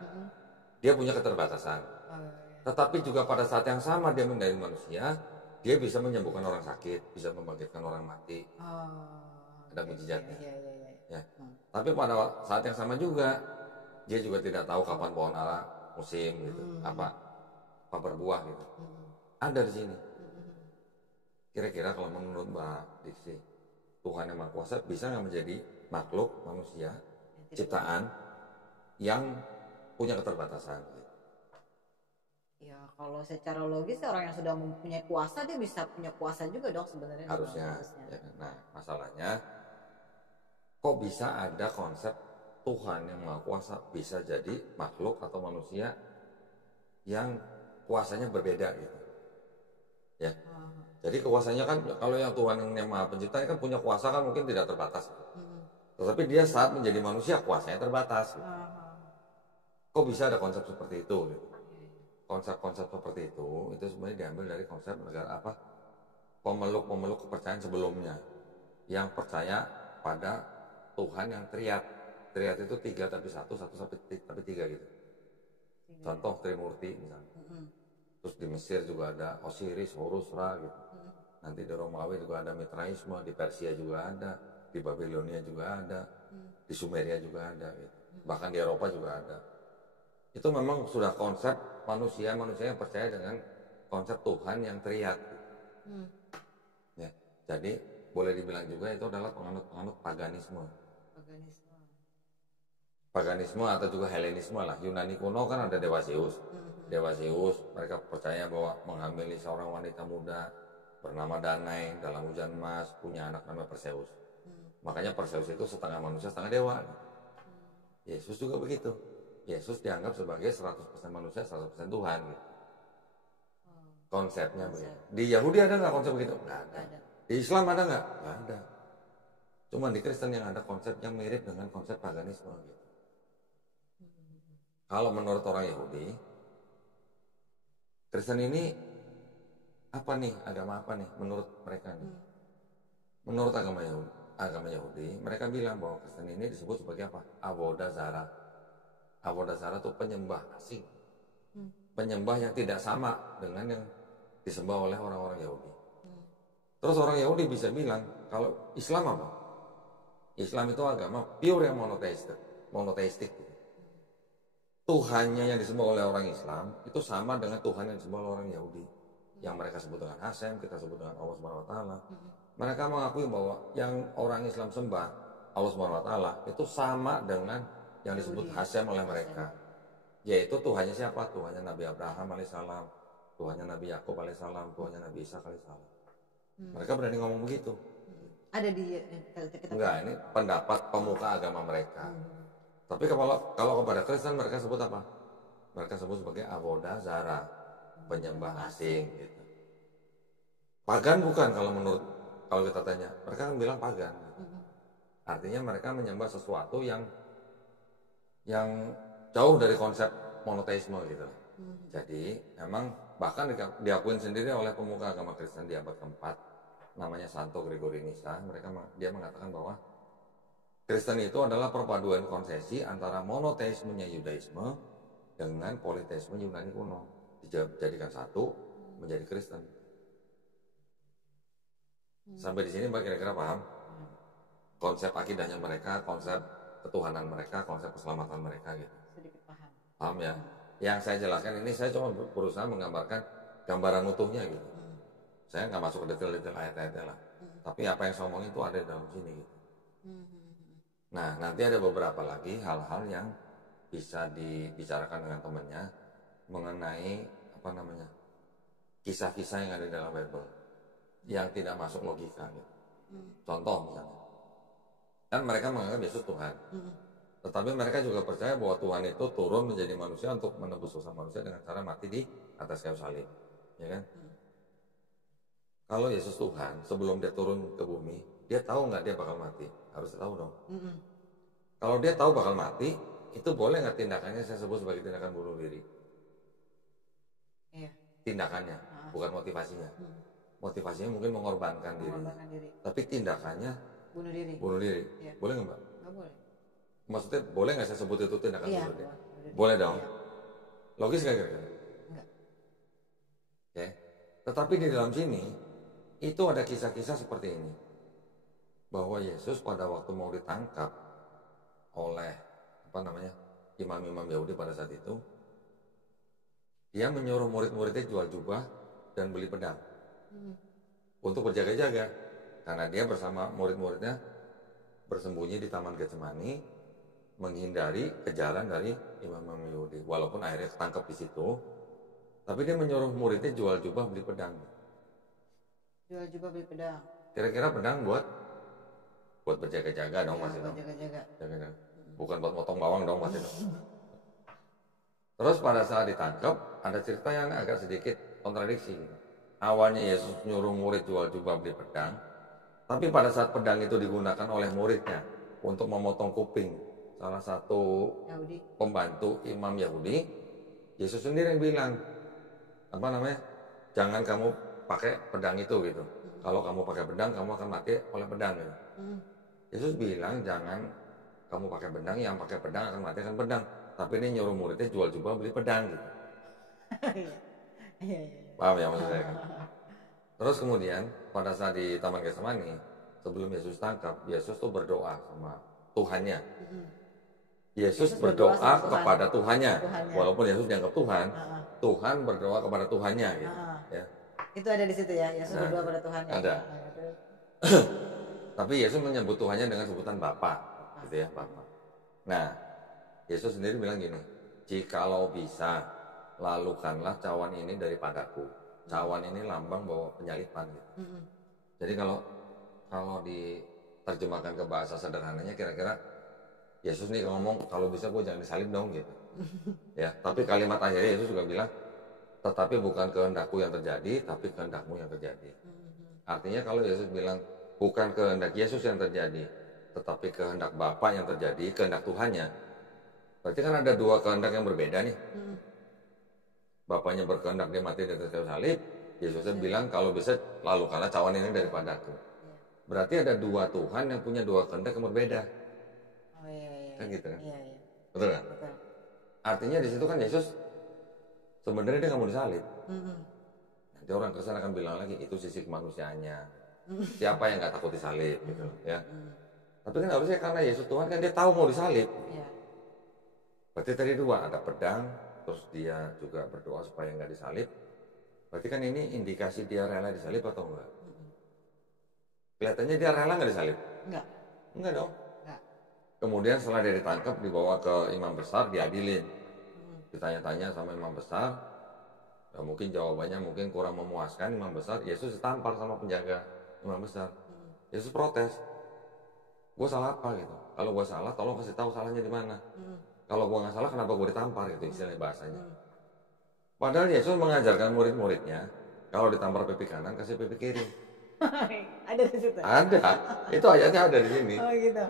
dia punya keterbatasan. Tetapi juga pada saat yang sama dia menjadi manusia, dia bisa menyembuhkan orang sakit, bisa membangkitkan orang mati. Ada mujizatnya. Ya. Tapi pada saat yang sama juga, dia juga tidak tahu kapan pohon ara musim gitu, apa berbuah gitu. Ada di sini. Kira-kira kalau menurut Mbak Diksi, Tuhan yang Maha Kuasa bisa nggak menjadi makhluk manusia, ciptaan yang punya keterbatasan? Ya kalau secara logis orang yang sudah mempunyai kuasa dia bisa punya kuasa juga dong sebenarnya. Harusnya. Ya, nah masalahnya kok bisa ada konsep Tuhan yang Maha Kuasa bisa jadi makhluk atau manusia yang kuasanya berbeda gitu. Ya. Jadi kuasanya kan kalau yang Tuhan yang Maha Pencipta kan punya kuasa kan mungkin tidak terbatas. Tetapi dia saat menjadi manusia kuasanya terbatas. Gitu. Kok bisa ada konsep seperti itu? Gitu. Konsep-konsep seperti itu sebenarnya diambil dari konsep negara apa? Pemeluk kepercayaan sebelumnya yang percaya pada Tuhan yang triad. Triad itu 3 tapi 1 tapi 3 gitu. Contoh Trimurti misalnya. Terus di Mesir juga ada Osiris, Horus, Ra gitu. Nanti di Romawi juga ada Mitraisme, di Persia juga ada, di Babilonia juga ada, di Sumeria juga ada gitu. Bahkan di Eropa juga ada. Itu memang sudah konsep manusia yang percaya dengan konsep Tuhan yang triad. Ya, jadi boleh dibilang juga itu adalah penganut paganisme. Paganisme atau juga Helenisme lah. Yunani kuno kan ada Dewa Zeus. Dewa Zeus mereka percaya bahwa menghamili seorang wanita muda bernama Danae dalam hujan emas, punya anak namanya Perseus. Makanya Perseus itu setengah manusia setengah dewa. Yesus juga begitu. Yesus dianggap sebagai 100% manusia, 100% Tuhan gitu. Konsepnya begitu. Di Yahudi ada nggak konsep begitu? Nggak ada. Di Islam ada nggak? Nggak ada. Cuma di Kristen yang ada konsep yang mirip dengan konsep paganisme gitu. Kalau menurut orang Yahudi, Kristen ini apa nih? Agama apa nih menurut mereka nih? Menurut agama Yahudi, mereka bilang bahwa Kristen ini disebut sebagai apa? Avodah Zarah. Avodah Zarah itu penyembah asing. Penyembah yang tidak sama dengan yang disembah oleh orang-orang Yahudi. Terus orang Yahudi bisa bilang, kalau Islam apa? Islam itu agama pure yang monoteistik. Tuhannya yang disembah oleh orang Islam itu sama dengan Tuhan yang disembah oleh orang Yahudi. Yang mereka sebut dengan Hasem, kita sebut dengan Allah Subhanahu wa taala. Mereka mengakui bahwa yang orang Islam sembah Allah Subhanahu wa taala itu sama dengan yang disebut Hasem oleh mereka. Yaitu Tuhannya siapa? Tuhannya Nabi Abraham alaihissalam, Tuhannya Nabi Yakub alaihissalam, Tuhannya Nabi Isa alaihissalam. Mereka berani ngomong begitu. Ada di Enggak, ini pendapat pemuka agama mereka. Tapi kalau kepada Kristen mereka sebut apa? Mereka sebut sebagai Avodah Zara, penyembah asing gitu. Pagan bukan kalau kita tanya, mereka kan bilang pagan. Artinya mereka menyembah sesuatu yang jauh dari konsep monoteisme gitu. Jadi memang bahkan diakuin sendiri oleh pemuka agama Kristen di abad keempat, namanya Santo Gregory Nyssa. Dia mengatakan bahwa Kristen itu adalah perpaduan konsesi antara monoteismenya Yudaisme dengan politeisme Yunani kuno. Dijadikan satu menjadi Kristen. Sampai di sini Mbak kira-kira paham? Konsep akidahnya mereka, konsep ketuhanan mereka, konsep keselamatan mereka gitu. Sedikit paham. Paham ya? Yang saya jelaskan ini saya cuma berusaha menggambarkan gambaran utuhnya gitu. Saya nggak masuk ke detail-detail ayat-ayatnya lah. Tapi apa yang saya omongin itu ada di dalam sini gitu. Nah, nanti ada beberapa lagi hal-hal yang bisa dibicarakan dengan temannya mengenai kisah-kisah yang ada di dalam Bible yang tidak masuk logika gitu. Contoh misalnya, kan mereka menganggap Yesus Tuhan, tetapi mereka juga percaya bahwa Tuhan itu turun menjadi manusia untuk menebus dosa manusia dengan cara mati di atas kayu salib, ya kan? Kalau Yesus Tuhan, sebelum dia turun ke bumi, dia tahu nggak dia bakal mati? Harus tahu dong. Kalau dia tahu bakal mati, itu boleh nggak tindakannya saya sebut sebagai tindakan bunuh diri? Iya. Tindakannya, bukan motivasinya. Motivasinya mungkin mengorbankan diri. Tapi tindakannya bunuh diri. Iya. Boleh nggak Mbak? Nggak boleh. Maksudnya boleh nggak saya sebut itu tindakan bunuh diri? Boleh. Boleh dong. Iya. Logis nggak kira-kira? Enggak. Oke. Tetapi di dalam sini itu ada kisah-kisah seperti ini, bahwa Yesus pada waktu mau ditangkap oleh imam-imam Yahudi pada saat itu, dia menyuruh murid-muridnya jual jubah dan beli pedang untuk berjaga-jaga, karena dia bersama murid-muridnya bersembunyi di Taman Getsemani menghindari kejaran dari imam-imam Yahudi. Walaupun akhirnya ketangkep di situ, tapi dia menyuruh muridnya jual jubah beli pedang. Jual jubah beli pedang. Kira-kira pedang buat berjaga-jaga dong masih dong. Jaga-jaga. Bukan buat motong bawang dong masih dong. Terus pada saat ditangkap ada cerita yang agak sedikit kontradiksi. Awalnya Yesus nyuruh murid jual jubah beli pedang, tapi pada saat pedang itu digunakan oleh muridnya untuk memotong kuping salah satu pembantu imam Yahudi, Yesus sendiri yang bilang, jangan kamu pakai pedang itu gitu. Kalau kamu pakai pedang, kamu akan mati oleh pedang gitu. Yesus bilang jangan kamu pakai pedang, yang pakai pedang akan mati dengan pedang. Tapi ini nyuruh muridnya jual jubah beli pedang gitu. Paham ya maksud saya kan? Terus kemudian pada saat di Taman Getsemani, sebelum Yesus tangkap, Yesus tuh berdoa sama Tuhannya. Yesus berdoa kepada Tuhannya. Walaupun Yesus dianggap Tuhan, Tuhan berdoa kepada Tuhannya gitu. Ya. Itu ada di situ ya, Yesus berdoa pada Tuhannya. Ada. Tapi Yesus menyebut Tuhannya dengan sebutan Bapa, gitu ya, Bapa. Nah, Yesus sendiri bilang gini, jikalau bisa, lalukanlah cawan ini daripadaku. Cawan ini lambang bawa penyalipan gitu. Jadi kalau diterjemahkan ke bahasa sederhananya, kira-kira Yesus nih ngomong kalau bisa gue jangan disalib dong gitu. Ya, tapi kalimat akhirnya Yesus juga bilang, tetapi bukan kehendakku yang terjadi, tapi kehendakmu yang terjadi. Artinya kalau Yesus bilang bukan kehendak Yesus yang terjadi, tetapi kehendak Bapa yang terjadi, kehendak Tuhannya, berarti kan ada dua kehendak yang berbeda nih. Bapaknya berkehendak dia mati di atas kayu salib, Yesusnya bilang kalau bisa lalukanlah cawan ini daripadaku. Berarti ada dua Tuhan yang punya dua kehendak yang berbeda. Kan gitu kan? Betul kan? Betul. Artinya di situ kan Yesus sebenarnya dia nggak mau disalib. Nanti orang Kristen akan bilang lagi itu sisi kemanusiaannya. Siapa yang nggak takut disalib gitu ya? Tapi kan harusnya karena Yesus Tuhan kan dia tahu mau disalib. Iya. Berarti tadi dua, ada pedang, terus dia juga berdoa supaya nggak disalib. Berarti kan ini indikasi dia rela disalib atau enggak? Kelihatannya dia rela nggak disalib? Enggak. Enggak dong. Enggak. Kemudian setelah dia ditangkap, dibawa ke imam besar, diadilin. Ditanya-tanya sama imam besar, ya mungkin jawabannya mungkin kurang memuaskan imam besar. Yesus ditampar sama penjaga imam besar. Yesus protes. Gue salah apa gitu? Kalau gue salah, tolong kasih tahu salahnya di mana. Kalau gue nggak salah, kenapa gue ditampar gitu istilahnya bahasanya. Padahal Yesus mengajarkan murid-muridnya, kalau ditampar pipi kanan, kasih pipi kiri. Ada di situ? Ada, itu ayatnya ada di sini. Oh gitu.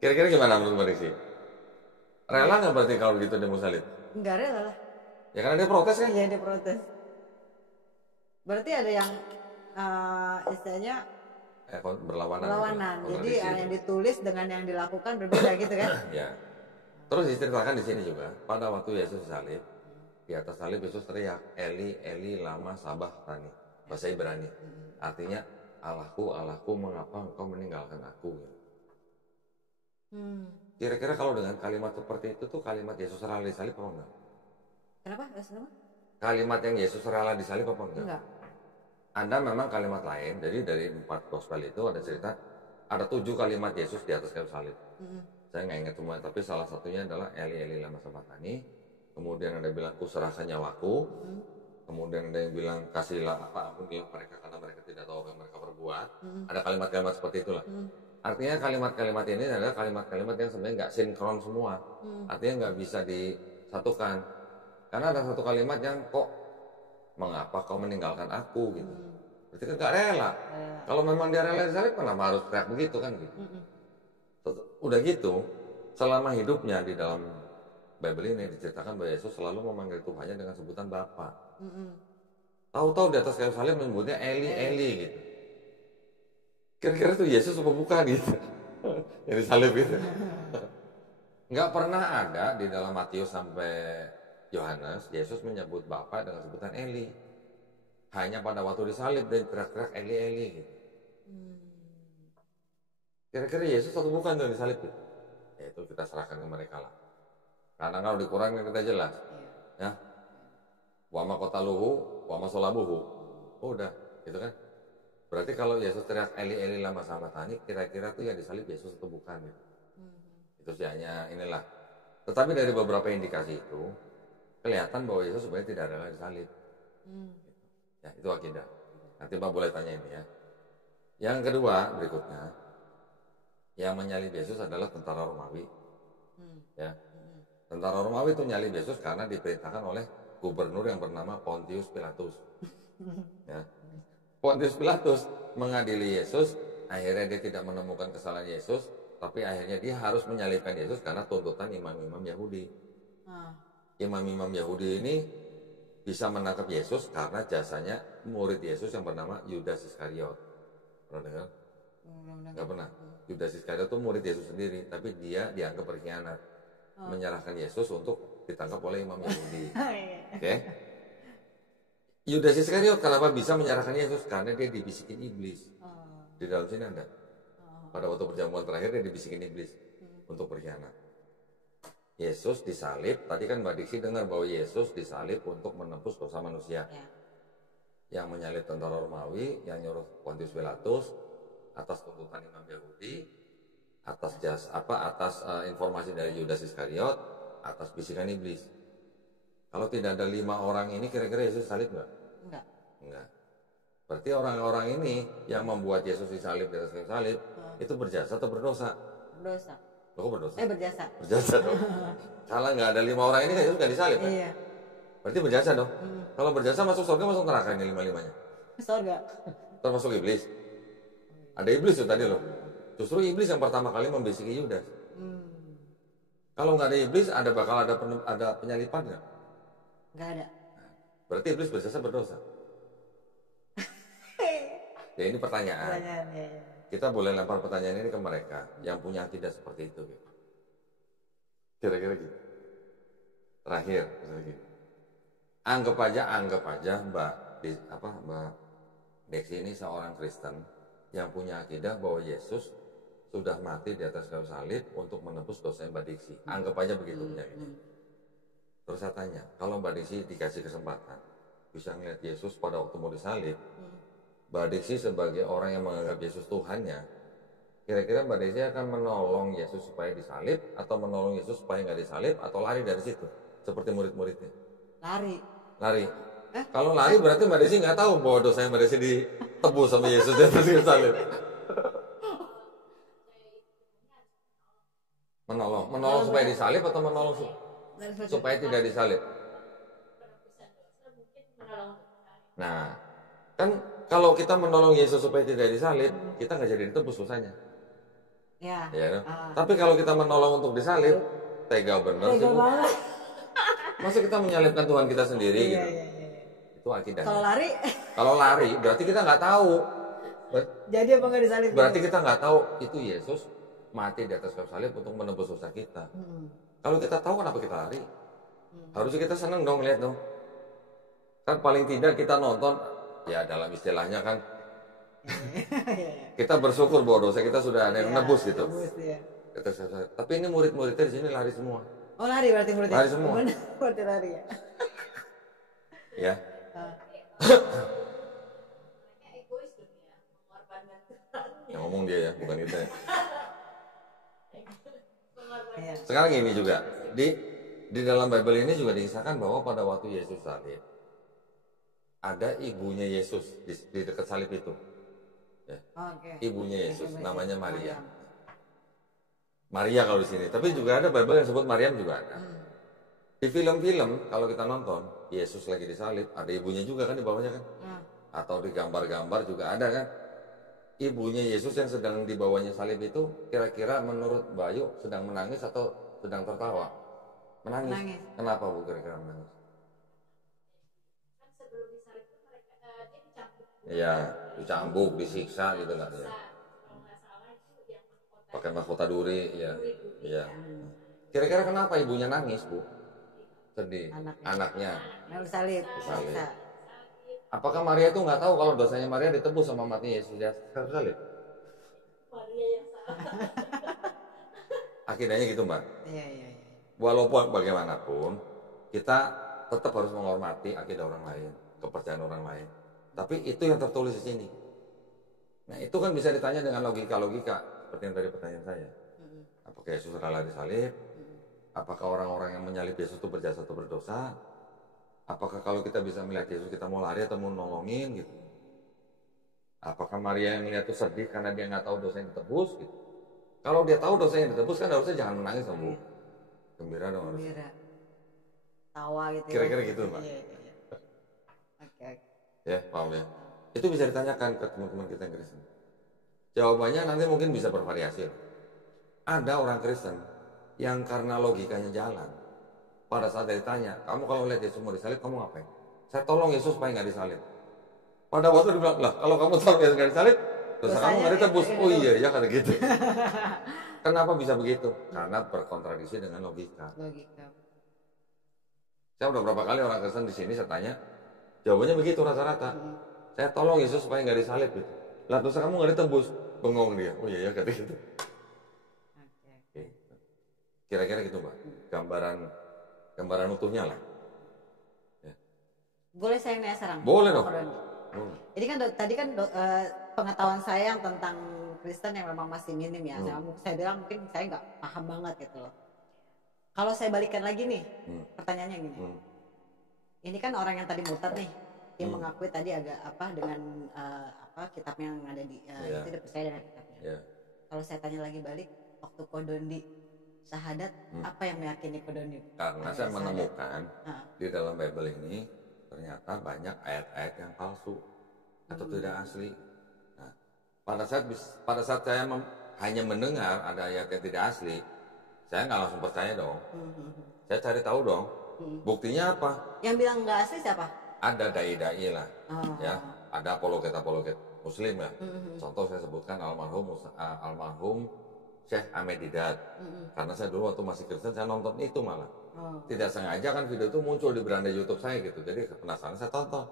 Kira-kira gimana menurut Mbak Diksi? Rela nggak berarti kalau gitu dia mau salib? Enggak rela lah. Ya karena dia protes kan? Iya dia protes. Berarti ada yang istilahnya berlawanan. Gitu, jadi yang ditulis dengan yang dilakukan berbeda gitu kan? Ya. Terus diceritakan di sini juga, pada waktu Yesus salib, di atas salib Yesus teriak, Eli, Eli, lama sabachthani, bahasa Ibrani. Artinya, Allahku, Allahku, mengapa engkau meninggalkan aku? Kira-kira kalau dengan kalimat seperti itu tuh kalimat Yesus rela disalib apa enggak? Kenapa? Kalimat yang Yesus rela disalib apa enggak? Enggak. Ada memang kalimat lain, jadi dari 4 gospel itu ada cerita, ada 7 kalimat Yesus di atas kayu salib. Saya nggak ingat semua, tapi salah satunya adalah Eli, Eli, lama sabachthani. Kemudian ada yang bilang, kuserahkan nyawaku. Kemudian ada yang bilang, kasihlah apapun mereka karena mereka tidak tahu apa yang mereka perbuat. Ada kalimat-kalimat seperti itulah. Artinya kalimat-kalimat ini adalah kalimat-kalimat yang sebenarnya nggak sinkron semua. Artinya nggak bisa disatukan. Karena ada satu kalimat yang kok, mengapa kau meninggalkan aku gitu. Berarti kan nggak rela. Kalau memang dia rela disalib, kenapa harus teriak begitu kan gitu. Udah gitu, selama hidupnya di dalam Bible ini diceritakan bahwa Yesus selalu memanggil Tuhannya dengan sebutan Bapa. Tahu-tahu di atas kayu salib menyebutnya Eli, Eli gitu. Kira-kira tuh Yesus apa bukan gitu? Yang disalib gitu. Nggak pernah ada di dalam Matius sampai Yohanes, Yesus menyebut Bapa dengan sebutan Eli. Hanya pada waktu disalib dan teriak-teriak Eli, Eli gitu. Kira-kira Yesus atau bukan tuh disalib gitu? Ya itu kita serahkan ke mereka lah. Karena kalau di Quran kita jelas. Ya. Wa ma qataluhu wa ma salabuhu. Udah, gitu kan? Berarti kalau Yesus teriak Eli, Eli, lama sabachthani, kira-kira tuh yang disalib Yesus atau bukan gitu. Itu sih hanya inilah. Tetapi dari beberapa indikasi itu kelihatan bahwa Yesus sebenarnya tidak rela disalib. Ya, itu akidah. Nanti Mbak boleh tanya ini ya. Yang kedua berikutnya, yang menyalib Yesus adalah tentara Romawi. Ya. Tentara Romawi itu nyalib Yesus karena diperintahkan oleh gubernur yang bernama Pontius Pilatus. Ya. Pontius Pilatus mengadili Yesus, akhirnya dia tidak menemukan kesalahan Yesus, tapi akhirnya dia harus menyalibkan Yesus karena tuntutan imam-imam Yahudi. Imam-imam Yahudi ini bisa menangkap Yesus karena jasanya murid Yesus yang bernama Yudas Iskariot. Pernah dengar? Nggak pernah. Yudas Iskariot itu murid Yesus sendiri, tapi dia dianggap berkhianat, menyerahkan Yesus untuk ditangkap oleh imam Yahudi. Oke? Yudas Iskariot kenapa bisa menyerahkan Yesus? Karena dia dibisikin iblis. Di dalam sini ada. Pada waktu perjamuan terakhir dia dibisikin iblis untuk berkhianat. Yesus disalib, tadi kan Mbak Diksi dengar bahwa Yesus disalib untuk menebus dosa manusia. Yang menyalib tentara Romawi, yang nyuruh Pontius Pilatus atas tuntutan imam Yahudi, atas informasi dari Yudas Iskariot, atas bisikan iblis. Kalau tidak ada 5 orang ini, kira-kira Yesus salib nggak? Enggak. Berarti orang-orang ini yang membuat Yesus disalib di atas kayu salib itu berjasa atau berdosa? Berdosa. Loh, kok berdosa? Berjasa. Berjasa dong. Kalau nggak ada 5 orang ini kan Yesus nggak disalib kan? Iya. Berarti berjasa dong. Kalau berjasa masuk surga, masuk neraka ini 5-5-nya? Surga. Termasuk iblis. Ada iblis tuh tadi loh. Justru iblis yang pertama kali membisiki Yudas. Kalau nggak ada iblis, bakal ada penyalipan nggak? Nggak ada. Berarti iblis berjasa berdosa. Ya ini pertanyaan. Ya. Kita boleh lempar pertanyaan ini ke mereka yang punya akidah seperti itu. Gitu. Kira-kira gitu. Terakhir, gitu. Anggap aja Mbak Deksi ini seorang Kristen yang punya akidah bahwa Yesus sudah mati di atas kayu salib untuk menebus dosa Mbak Diksi. Anggap aja begitu penyakitnya. Terus saya tanya, kalau Mbak Diksi dikasih kesempatan bisa ngeliat Yesus pada waktu mau disalib, Mbak Diksi sebagai orang yang menganggap Yesus Tuhannya, kira-kira Mbak Diksi akan menolong Yesus supaya disalib, atau menolong Yesus supaya nggak disalib, atau lari dari situ seperti murid-muridnya? Lari. Kalau lari berarti Mbak Desi nggak tahu bahwa dosanya Mbak Desi ditebus sama Yesus di atas kayu salib. Menolong supaya disalib atau menolong supaya tidak disalib? Nah, kan kalau kita menolong Yesus supaya tidak disalib, kita nggak jadi ditebus dosanya. Ya. Tapi kalau kita menolong untuk disalib, tega bener sih. Masa kita menyalibkan Tuhan kita sendiri gitu? Itu akidahnya. Kalau lari berarti kita nggak tahu. Jadi apa nggak disalib? Berarti kita nggak tahu itu Yesus mati di atas kayu salib untuk menebus dosa kita. Kalau kita tahu, kenapa kita lari? Harusnya kita seneng dong lihat dong. Kan paling tidak kita nonton, ya dalam istilahnya kan, kita bersyukur bahwa dosa kita sudah ada yang menebus gitu. Tapi ini murid-muridnya di sini lari semua. Oh, lari berarti muridnya? Lari semua. Berarti lari ya. Ya. Yang ngomong dia ya, bukan kita ya. Sekarang ini juga di dalam Bible ini juga dikisahkan bahwa pada waktu Yesus salib ada ibunya Yesus di dekat salib itu. Ya. Ibunya Yesus namanya Maria. Maria kalau di sini, tapi juga ada Bible yang sebut Maryam juga ada. Di film-film kalau kita nonton Yesus lagi disalib, ada ibunya juga kan di bawahnya kan? Atau di gambar-gambar juga ada kan? Ibunya Yesus yang sedang di bawahnya salib itu kira-kira menurut Bayu sedang menangis atau sedang tertawa? Menangis. Kenapa Bu kira-kira menangis? Sebelum disalib itu dia dicambuk. Iya, dicambuk, disiksa gitu kan ya. Pakai mahkota duri, ya. Iya. Kira-kira kenapa ibunya nangis, Bu? Sedih. Anaknya. Disalib. Apakah Maria itu nggak tahu kalau dosanya Maria ditebus sama mati Yesus di atas kayu salib? Maria yang salah. Akidahnya gitu, Mbak. Iya. Walaupun bagaimanapun, kita tetap harus menghormati akidah orang lain, kepercayaan orang lain. Tapi itu yang tertulis di sini. Nah, itu kan bisa ditanya dengan logika-logika, seperti yang tadi pertanyaan saya. Apakah Yesus rela disalib? Apakah orang-orang yang menyalib Yesus itu berjasa atau berdosa? Apakah kalau kita bisa melihat Yesus kita mau lari atau mau nolongin gitu? Apakah Maria yang melihat itu sedih karena dia nggak tahu dosanya ditebus gitu? Kalau dia tahu dosanya ditebus kan harusnya jangan menangis dong, Bu. Gembira dong harusnya. Tawa gitu. Kira-kira gitu, Pak. Iya. Oke. Ya, paham ya. Itu bisa ditanyakan ke teman-teman kita yang Kristen. Jawabannya nanti mungkin bisa bervariasi. Ada orang Kristen yang karena logikanya jalan. Pada saat dia ditanya, kamu kalau lihat Yesus mau disalib, kamu ngapain? Saya tolong Yesus supaya nggak disalib. Pada waktu dia bilang, lah kalau kamu tolong Yesus nggak disalib, dosa kamu nggak ditebus. Oh iya, ya kata gitu. Kenapa bisa begitu? Karena berkontradiksi dengan logika. Saya udah berapa kali orang Kristen di sini saya tanya, jawabannya begitu rata-rata. Saya tolong Yesus supaya nggak disalib gitu. Lah dosa kamu nggak ditebus, bengong dia. Oh iya ya kata gitu. Kira-kira gitu, Mbak. Gambaran utuhnya lah. Ya. Boleh saya nanya sekarang? Boleh dong. Jadi kan tadi kan pengetahuan saya tentang Kristen yang memang masih minim ya. Saya bilang mungkin saya nggak paham banget gitu loh. Kalau saya balikan lagi nih, pertanyaannya gini. Ini kan orang yang tadi murtad nih, yang mengakui tadi agak dengan kitabnya yang ada di itu dia percaya dengan kitabnya. Kalau saya tanya lagi balik, waktu Kodondi syahadat, apa yang meyakini Kodondi? Karena saya menemukan di dalam Bible ini ternyata banyak ayat-ayat yang palsu atau tidak asli. Nah, pada saat saya hanya mendengar ada ayat yang tidak asli, saya nggak langsung percaya dong. Saya cari tahu dong. Buktinya apa? Yang bilang nggak asli siapa? Ada dai-dai lah, ya. Ada apologet Muslim ya. Contoh saya sebutkan almarhum Syekh Ahmed Didat. Karena saya dulu waktu masih Kristen saya nonton itu malah. Tidak sengaja kan video itu muncul di beranda YouTube saya gitu. Jadi penasaran saya tonton.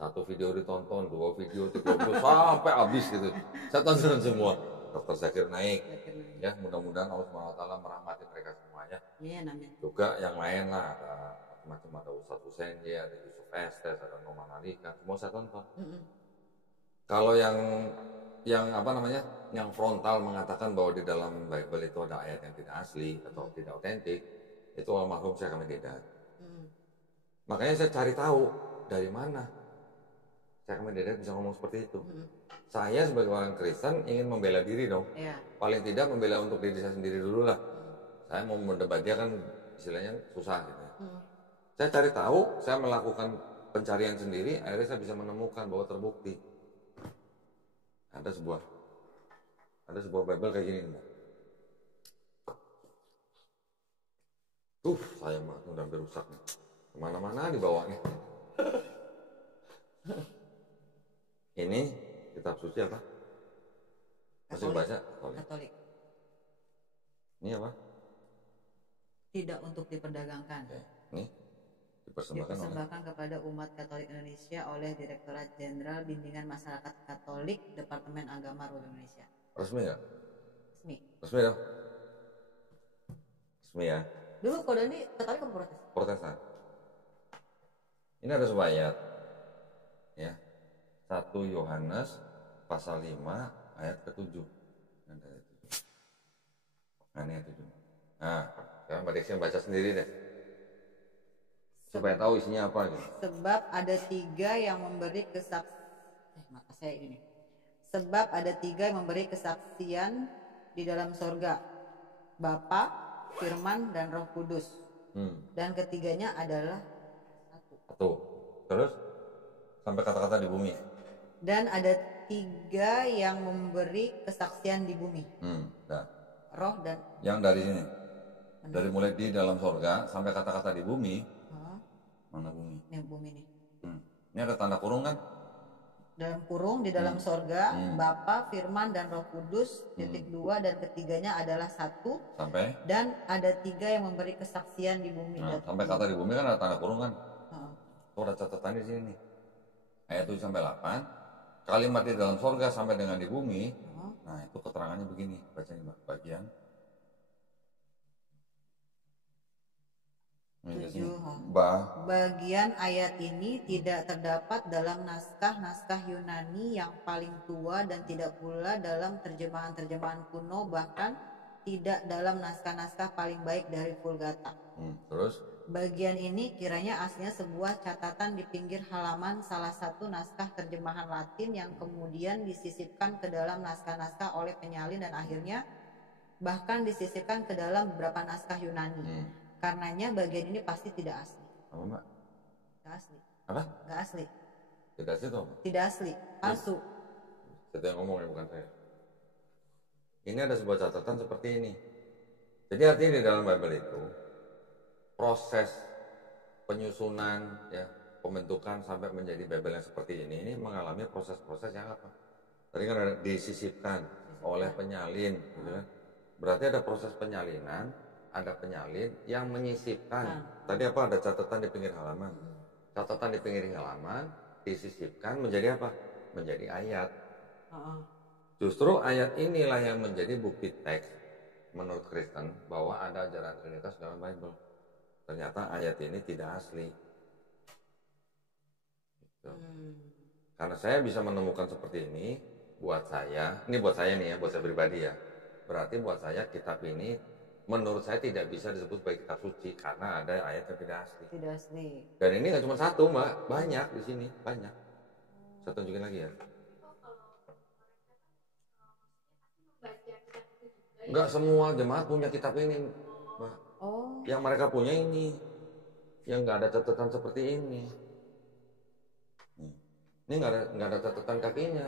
Satu video ditonton, 2 video, 3 video sampai habis gitu. Saya tonton semua. Dr. Zakir naik. Zakir naik. Ya, mudah-mudahan Allah SWT merahmati mereka semuanya. Iya, amin. Juga yang lain lah, ada macam-macam, ada Ustadz Hussein, ada Yusuf Estes, ada Noman Alika, semua saya tonton. Kalau yang apa namanya, yang frontal mengatakan bahwa di dalam Bible itu ada ayat yang tidak asli atau tidak otentik, itu almarhum Syekh Hamid Hidayat. Makanya saya cari tahu dari mana Syekh Hamid Hidayat bisa ngomong seperti itu. Saya sebagai orang Kristen ingin membela diri dong. Iya. Paling tidak membela untuk diri saya sendiri dulu lah. Saya mau mendebat dia kan istilahnya susah gitu ya. Saya cari tahu, saya melakukan pencarian sendiri, akhirnya saya bisa menemukan bahwa terbukti ada sebuah Bible kayak gini, Mbak. Sayang banget udah hampir rusak nih. Kemana-mana dibawanya. Ini kitab suci apa? Masih baca? Katolik. Ini apa? Tidak untuk diperdagangkan. Ini dipersembahkan kepada umat Katolik Indonesia oleh Direktorat Jenderal Bimbingan Masyarakat Katolik Departemen Agama Republik Indonesia. Resmi nggak? Resmi. Resmi dong. Resmi ya. Dulu kalau ini Katolik apa Protestan? Protestan. Ini ada sebuah ayat, ya. 1 Yohanes pasal 5 ayat ke-7. Nah, ini ayat 7. Nah, sekarang Mbak Desi baca sendiri deh. Supaya tahu isinya apa gitu. Sebab ada 3 yang memberi Sebab ada 3 yang memberi kesaksian di dalam sorga, Bapa, Firman, dan Roh Kudus. Dan ketiganya adalah satu. Terus sampai kata-kata di bumi. Dan ada 3 yang memberi kesaksian di bumi. Nah. Roh dan yang dari sini. Dari mulai di dalam sorga sampai kata-kata di bumi. Mana bumi? Ini bumi nih. Ini ada tanda kurung kan? Dalam kurung di dalam sorga, Bapa, Firman, dan Roh Kudus. Titik 2 dan ketiganya adalah 1. Sampai? Dan ada 3 yang memberi kesaksian di bumi. Nah, sampai kata di bumi kan ada tanda kurung kan? Tuh ada catatan di sini nih. Ayat 7 sampai 8. Kalimat di dalam sorga sampai dengan di bumi. Nah itu keterangannya begini. Baca ini Mbak, bagian. 7. Bagian ayat ini tidak terdapat dalam naskah-naskah Yunani yang paling tua dan tidak pula dalam terjemahan-terjemahan kuno, bahkan tidak dalam naskah-naskah paling baik dari Vulgata. Terus? Bagian ini kiranya aslinya sebuah catatan di pinggir halaman salah satu naskah terjemahan Latin yang kemudian disisipkan ke dalam naskah-naskah oleh penyalin dan akhirnya bahkan disisipkan ke dalam beberapa naskah Yunani. Karenanya bagian ini pasti tidak asli. Apa Mbak? Tidak asli. Apa? Tidak asli. Tidak asli itu apa? Tidak asli, palsu. Saya yang ngomong ya, bukan saya. Ini ada sebuah catatan seperti ini. Jadi artinya di dalam Bible itu proses penyusunan, ya, pembentukan sampai menjadi Bible yang seperti ini mengalami proses-proses yang apa? Tadi kan ada disisipkan oleh penyalin, gitu kan? Berarti ada proses penyalinan, ada penyalin yang menyisipkan. Tadi apa? Ada catatan di pinggir halaman. Catatan di pinggir halaman disisipkan menjadi apa? Menjadi ayat. Justru ayat inilah yang menjadi bukti teks menurut Kristen bahwa ada ajaran Trinitas dalam Bible. Ternyata ayat ini tidak asli. Gitu. Karena saya bisa menemukan seperti ini, buat saya nih ya, buat saya pribadi ya. Berarti buat saya kitab ini menurut saya tidak bisa disebut sebagai kitab suci karena ada ayat yang tidak asli. Tidak asli. Dan ini nggak cuma satu Mbak, banyak di sini, banyak. Saya tunjukin lagi ya. Enggak semua jemaat punya kitab ini, Mbak. Yang mereka punya ini, yang nggak ada catatan seperti ini. Ini nggak ada catatan kakinya.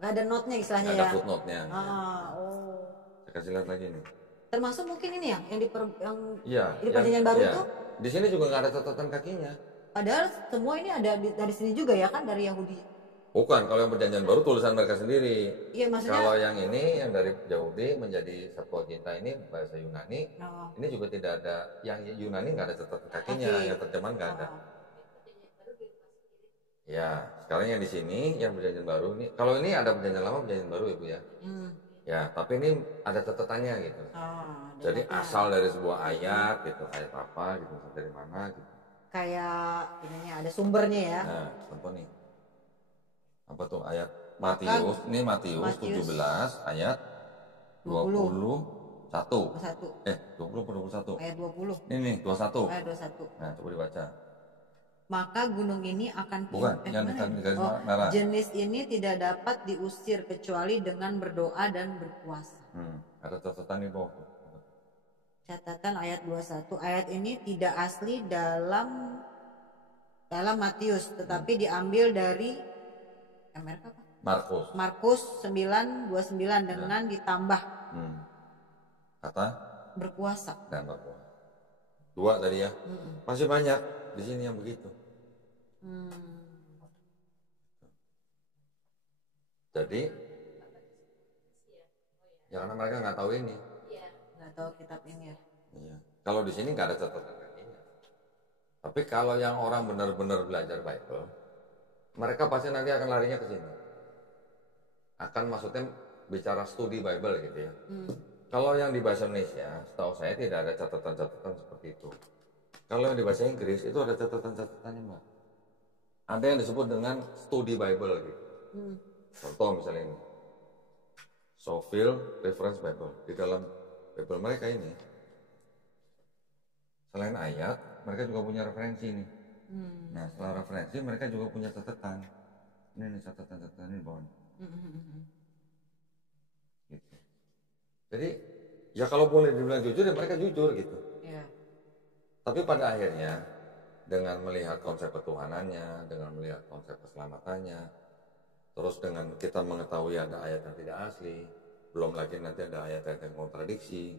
Nggak ada note-nya istilahnya ya. Nggak ada footnote-nya. Saya kasih lihat lagi nih. Termasuk mungkin ini ya, yang di perjanjian baru itu. Di sini juga nggak ada catatan kakinya. Padahal semua ini ada dari sini juga ya kan, dari Yahudi. Bukan, kalau yang perjanjian baru tulisan mereka sendiri. Iya, maksudnya. Kalau yang ini yang dari Yahudi menjadi Septuaginta ini bahasa Yunani, ini juga tidak ada, yang Yunani nggak ada catatan kakinya, yang terjemahan nggak ada. Ya, sekarang yang di sini yang perjanjian baru ini, kalau ini ada perjanjian lama, perjanjian baru Ibu ya. Ya, tapi ini ada catatannya gitu. Jadi asal dari sebuah ayat gitu, ayat apa gitu, dari mana gitu. Kayak ininya ada sumbernya ya. Nah, contoh nih. Apa tuh ayat Matius, ini Matius 17 ayat 21. 20 atau 21? Ayat 20. Ini nih, 21. Ayat 21. Nah, coba dibaca. Maka gunung ini akan Bukan, yang di garis merah. jenis ini tidak dapat diusir kecuali dengan berdoa dan berpuasa. Ada catatan nih, Bo. Catatan ayat 21. Ayat ini tidak asli dalam Matius, tetapi diambil dari Markus 9:29 dengan ditambah kata berpuasa. Dan berpuasa. 2 tadi ya. Masih banyak di sini yang begitu. Jadi ya karena mereka nggak tahu ini. Nggak tahu kitab ini ya. Iya. Kalau di sini nggak ada catatan ini. Tapi kalau yang orang benar-benar belajar Bible, mereka pasti nanti akan larinya ke sini. Akan maksudnya bicara studi Bible gitu ya. Kalau yang di bahasa Indonesia, setahu saya tidak ada catatan-catatan seperti itu. Kalau yang di bahasa Inggris itu ada catatan-catatannya, Mbak. Ada yang disebut dengan studi Bible gitu. Contoh misalnya ini. Scofield Reference Bible. Di dalam Bible mereka ini, selain ayat, mereka juga punya referensi nih. Nah, setelah referensi, mereka juga punya catatan. Ini nih catatan-catatan ini bawah. Gitu. Jadi, ya kalau boleh dibilang jujur, ya mereka jujur gitu. Tapi pada akhirnya, dengan melihat konsep ketuhanannya, dengan melihat konsep keselamatannya, terus dengan kita mengetahui ada ayat yang tidak asli, belum lagi nanti ada ayat-ayat yang kontradiksi,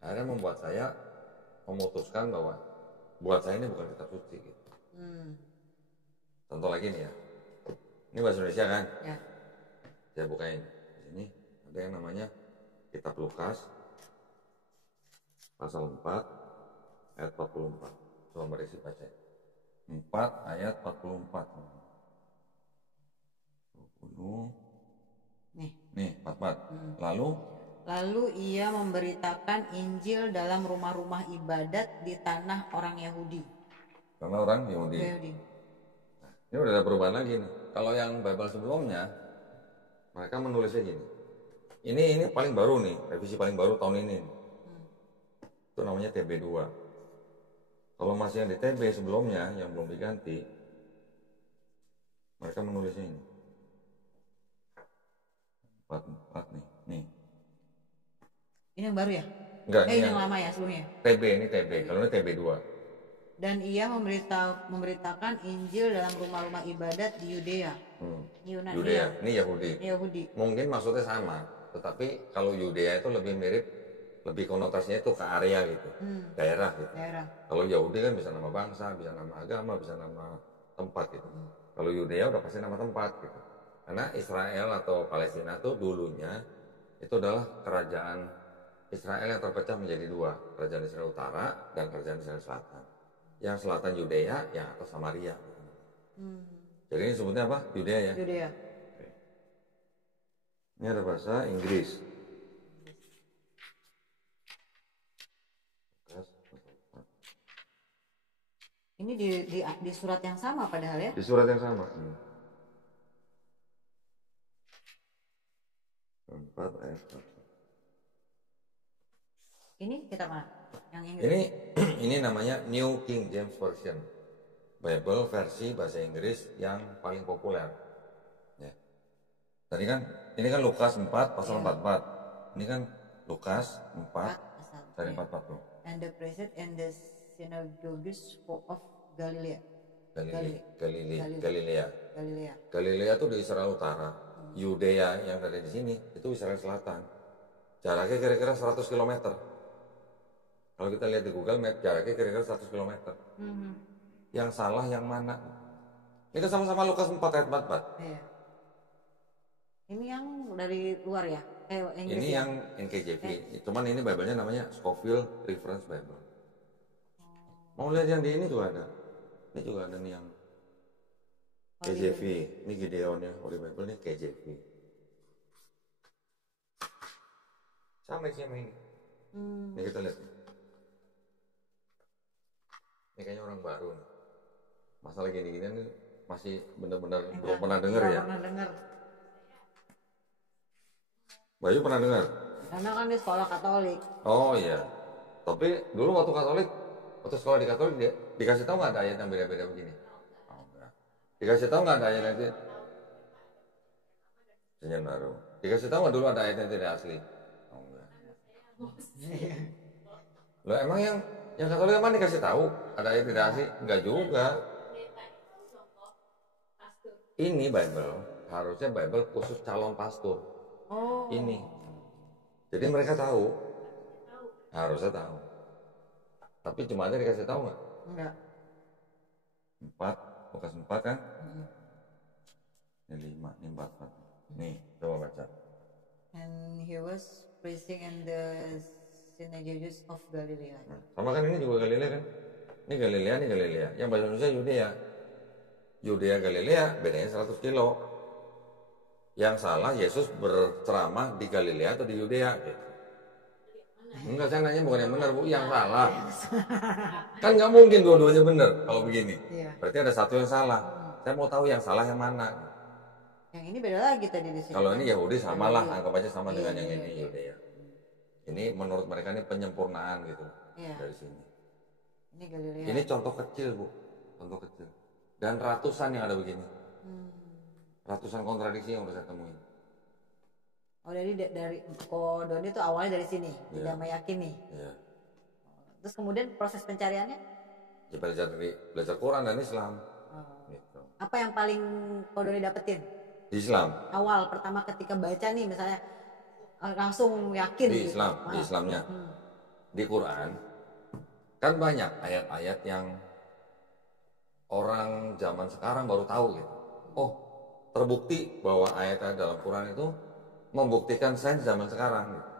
akhirnya membuat saya memutuskan bahwa buat saya ini bukan kitab suci gitu. Contoh lagi nih ya, ini bahasa Indonesia kan? Ya. Saya bukain di sini ada yang namanya kitab Lukas pasal 4 ayat 44. Coba berisi baca. 4 ayat 44. 20. Nih 44. Lalu ia memberitakan Injil dalam rumah-rumah ibadat di tanah orang Yahudi. Karena orang Yahudi. Nah, ini udah ada perubahan lagi nih. Kalau yang Bible sebelumnya, mereka menulisnya gini. Ini paling baru nih, revisi paling baru tahun ini. Itu namanya TB2. Kalau masih yang di TB sebelumnya, yang belum diganti, mereka menulisnya ini. 44 nih. Ini yang baru ya? Enggak, ini yang lama ya sebelumnya? TB, ini TB, kalau ini TB2. Dan ia memberitakan Injil dalam rumah-rumah ibadat di Yudea. Yudea, ini Yahudi. Mungkin maksudnya sama, tetapi kalau Yudea itu lebih mirip, lebih konotasinya itu ke area gitu, daerah gitu. Kalau Yahudi kan bisa nama bangsa, bisa nama agama, bisa nama tempat gitu. Kalau Yudea udah pasti nama tempat gitu. Karena Israel atau Palestina tuh dulunya itu adalah kerajaan Israel yang terpecah menjadi 2, kerajaan Israel Utara dan kerajaan Israel Selatan. Yang selatan Yudea, yang atas Samaria. Jadi ini sebutnya apa? Yudea ya? Yudea. Oke. Ini ada bahasa Inggris. Ini di surat yang sama padahal ya? Di surat yang sama. 4 ayat 4. Ini kitab mana? Yang Inggris? Ini namanya New King James Version. Bible versi bahasa Inggris yang paling populer. Ya. Tadi kan ini kan Lukas 4 pasal 44. Ini kan Lukas 4 dari 44 tuh. And the priest and the synagogues of Galilea. Galilea itu di Israel Utara. Yudea yang ada di sini itu Israel Selatan. Jaraknya kira-kira 100 km. Kalau kita lihat di Google Map, jaraknya kira-kira 100 km. Yang salah yang mana? Ini kan sama-sama Lukas 4 ayat 44. Iya. Ini yang dari luar ya? Inggris ini yang NKJV. Cuman ini Bible-nya namanya Scofield Reference Bible. Mau lihat yang di ini juga ada. Ini juga ada nih yang KJV, ini Gideonnya, Holy Bible ini KJV. Sama ini. Ini kita lihat. Ini kayaknya orang baru nih. Masalah gini-gini nih masih benar-benar belum pernah dengar ya. Pernah dengar. Bayu pernah dengar? Karena kan di sekolah Katolik. Oh iya. Tapi dulu waktu Katolik, waktu sekolah di Katolik dia dikasih tahu nggak ada ayat yang beda-beda begini? Oh enggak. Dikasih tahu nggak ada ayat yang Perjanjian Baru? Dikasih tahu nggak dulu ada ayat yang tidak asli? Oh enggak. Loh emang yang Katolik emang dikasih tahu ada ayat tidak asli? Enggak juga. Ini Bible, harusnya Bible khusus calon pastor. Oh. Ini. Jadi mereka tahu. Harusnya tahu. Tapi cuma aja dikasih tahu nggak? Enggak. 4, Lukas 4 kan? Ini 5, ini 4. Nih, coba baca. And he was preaching in the synagogues of Galilee. Sama kan ini juga Galilea kan? Ini Galilea. Yang bahasa Indonesia Yudea. Yudea Galilea bedanya 100 kilo. Yang salah Yesus berceramah di Galilea atau di Yudea gitu. Enggak, saya nanya bukan yang benar Bu, yang salah. Kan nggak mungkin dua-duanya benar kalau begini. Iya. Berarti ada satu yang salah. Saya mau tahu yang salah yang mana. Yang ini beda lagi tadi di sini. Kalau ini Yahudi samalah, anggap aja sama dengan yang ini Iya. Yudea. Ini menurut mereka ini penyempurnaan gitu Iya. dari sini. Ini Galilea. Ini contoh kecil Bu, contoh kecil. Dan ratusan yang ada begini. Ratusan kontradiksi yang udah saya temuin. Oh dari Doni itu awalnya dari sini, Iya. tidak meyakini. Iya. Terus kemudian proses pencariannya Ya belajar Quran dan Islam. Gitu. apa yang paling Doni dapetin? Di Islam, Awal pertama ketika baca nih misalnya langsung yakin. di gitu. Islam, di Islamnya, di Quran kan banyak ayat-ayat yang orang zaman sekarang baru tahu gitu. Oh, terbukti bahwa ayat-ayat dalam Quran itu membuktikan sains zaman sekarang gitu.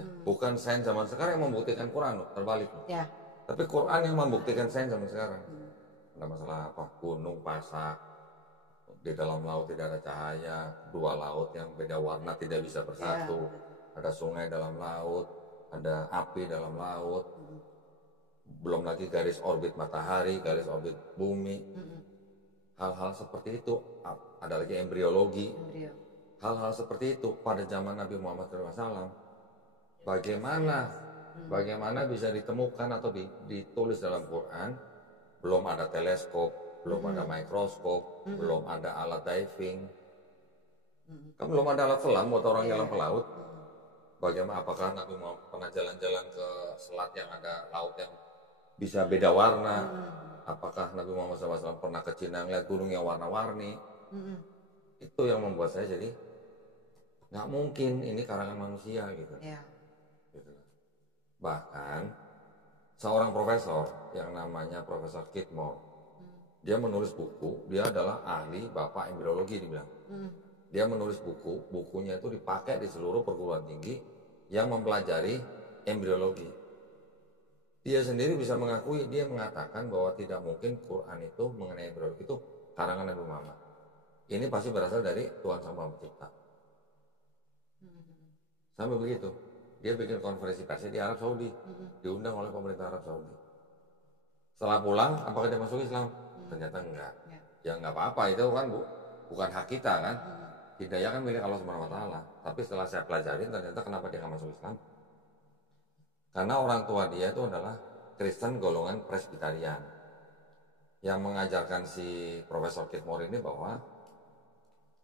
Ya, bukan sains zaman sekarang yang membuktikan Quran loh, terbalik loh. Ya. Tapi Quran yang membuktikan sains zaman sekarang. Ada masalah apa? Gunung pasak, di dalam laut tidak ada cahaya, dua laut yang beda warna tidak bisa bersatu, ada sungai dalam laut, ada api dalam laut, belum lagi garis orbit matahari, garis orbit bumi, hal-hal seperti itu, ada lagi embriologi, hal-hal seperti itu pada zaman Nabi Muhammad SAW, bagaimana bisa ditemukan atau ditulis dalam Quran. Belum ada teleskop, belum ada mikroskop, belum ada alat diving, kan belum ada alat selam buat orang jalan ke laut. Bagaimana, apakah Nabi Muhammad pernah jalan-jalan ke selat yang ada laut yang bisa beda warna? Apakah Nabi Muhammad SAW pernah ke Cina ngeliat gunung yang warna-warni? Itu yang membuat saya jadi nggak mungkin ini karangan manusia gitu. Gitu. Bahkan seorang profesor yang namanya Profesor Kidmore, dia menulis buku, dia adalah ahli bapak embriologi dibilang. Dia menulis bukunya itu dipakai di seluruh perguruan tinggi yang mempelajari embriologi. Dia sendiri bisa mengakui, dia mengatakan bahwa tidak mungkin Quran itu mengenai embriologi itu karangan Nabi Muhammad. Ini pasti berasal dari Tuhan Sang Maha Pencipta. Sampai begitu. Dia bikin konferensi pers di Arab Saudi, diundang oleh pemerintah Arab Saudi. Setelah pulang, apakah dia masuk Islam? Ternyata enggak. Ya enggak apa-apa, itu kan bukan hak kita kan. Hidayah kan milik Allah Subhanahu wa taala. Tapi setelah saya pelajarin, ternyata kenapa dia enggak masuk Islam? Karena orang tua dia itu adalah Kristen golongan Presbyterian. Yang mengajarkan si Profesor Kidmore ini bahwa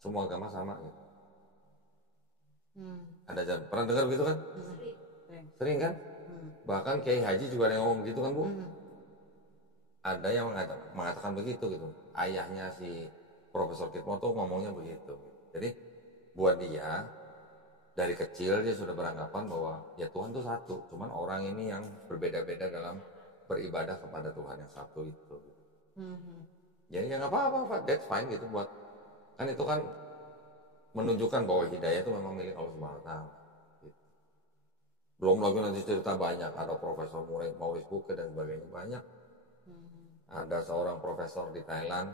semua agama sama gitu. Ada jalan, pernah dengar begitu kan? Sering kan? Bahkan Kiai Haji juga ada yang ngomong begitu kan Bu? Ada yang mengatakan begitu gitu. Ayahnya si Profesor Kidmore tuh ngomongnya begitu. Jadi buat dia dari kecil dia sudah beranggapan bahwa ya Tuhan itu satu. Cuman orang ini yang berbeda-beda dalam beribadah kepada Tuhan yang satu itu. Jadi ya nggak apa-apa, that's fine gitu buat kan itu kan menunjukkan bahwa hidayah itu memang milik Allah Subhanahu wa taala. Gitu. Belum lagi nanti cerita banyak, ada Profesor Maurice Bucaille dan sebagainya banyak. Ada seorang profesor di Thailand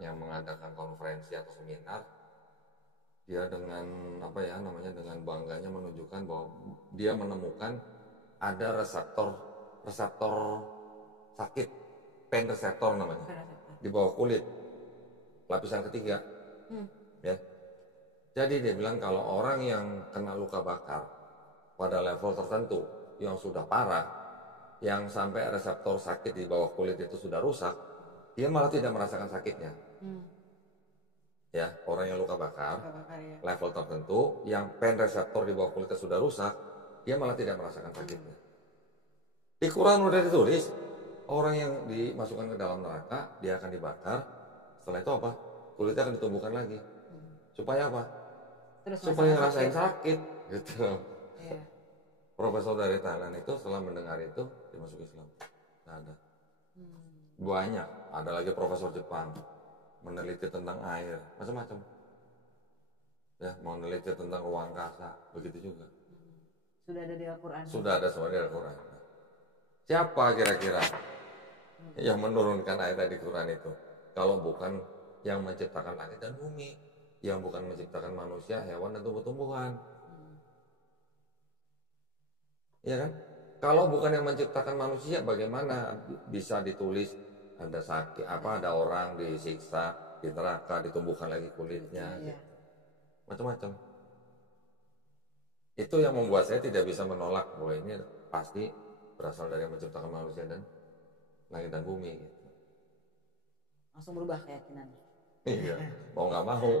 yang mengadakan konferensi atau seminar, dia dengan apa ya namanya, dengan bangganya menunjukkan bahwa dia menemukan ada reseptor sakit, pain reseptor namanya, di bawah kulit, lapisan ketiga. Ya. Jadi dia bilang kalau orang yang kena luka bakar pada level tertentu yang sudah parah, yang sampai reseptor sakit di bawah kulit itu sudah rusak, dia malah tidak merasakan sakitnya. Ya, orang yang luka bakar ya. level tertentu yang pain reseptor di bawah kulitnya sudah rusak, dia malah tidak merasakan sakitnya. Di Quran udah ditulis orang yang dimasukkan ke dalam neraka dia akan dibakar, setelah itu apa? Kulitnya akan ditumbuhkan lagi. Supaya apa? Supaya ngerasain sakit gitu. Iya. Profesor dari Thailand itu setelah mendengar itu dia masuk Islam. Nggak ada. Banyak, ada lagi profesor Jepang meneliti tentang air, macam-macam. Ya, mau meneliti tentang ruang angkasa, begitu juga. Sudah ada di Al-Quran. Sudah ada semua di Al-Quran. Siapa kira-kira yang menurunkan ayat di Quran itu? Kalau bukan yang menciptakan langit dan bumi, yang bukan menciptakan manusia, hewan dan tumbuh-tumbuhan. Iya kan? Kalau bukan yang menciptakan manusia, bagaimana bisa ditulis ada sakit, ada orang disiksa di neraka, ditumbuhkan lagi kulitnya, gitu. Macam-macam. Itu yang membuat saya tidak bisa menolak bahwa ini pasti berasal dari yang menciptakan manusia dan langit dan bumi. Gitu. Langsung berubah keyakinan. Iya, mau nggak mau.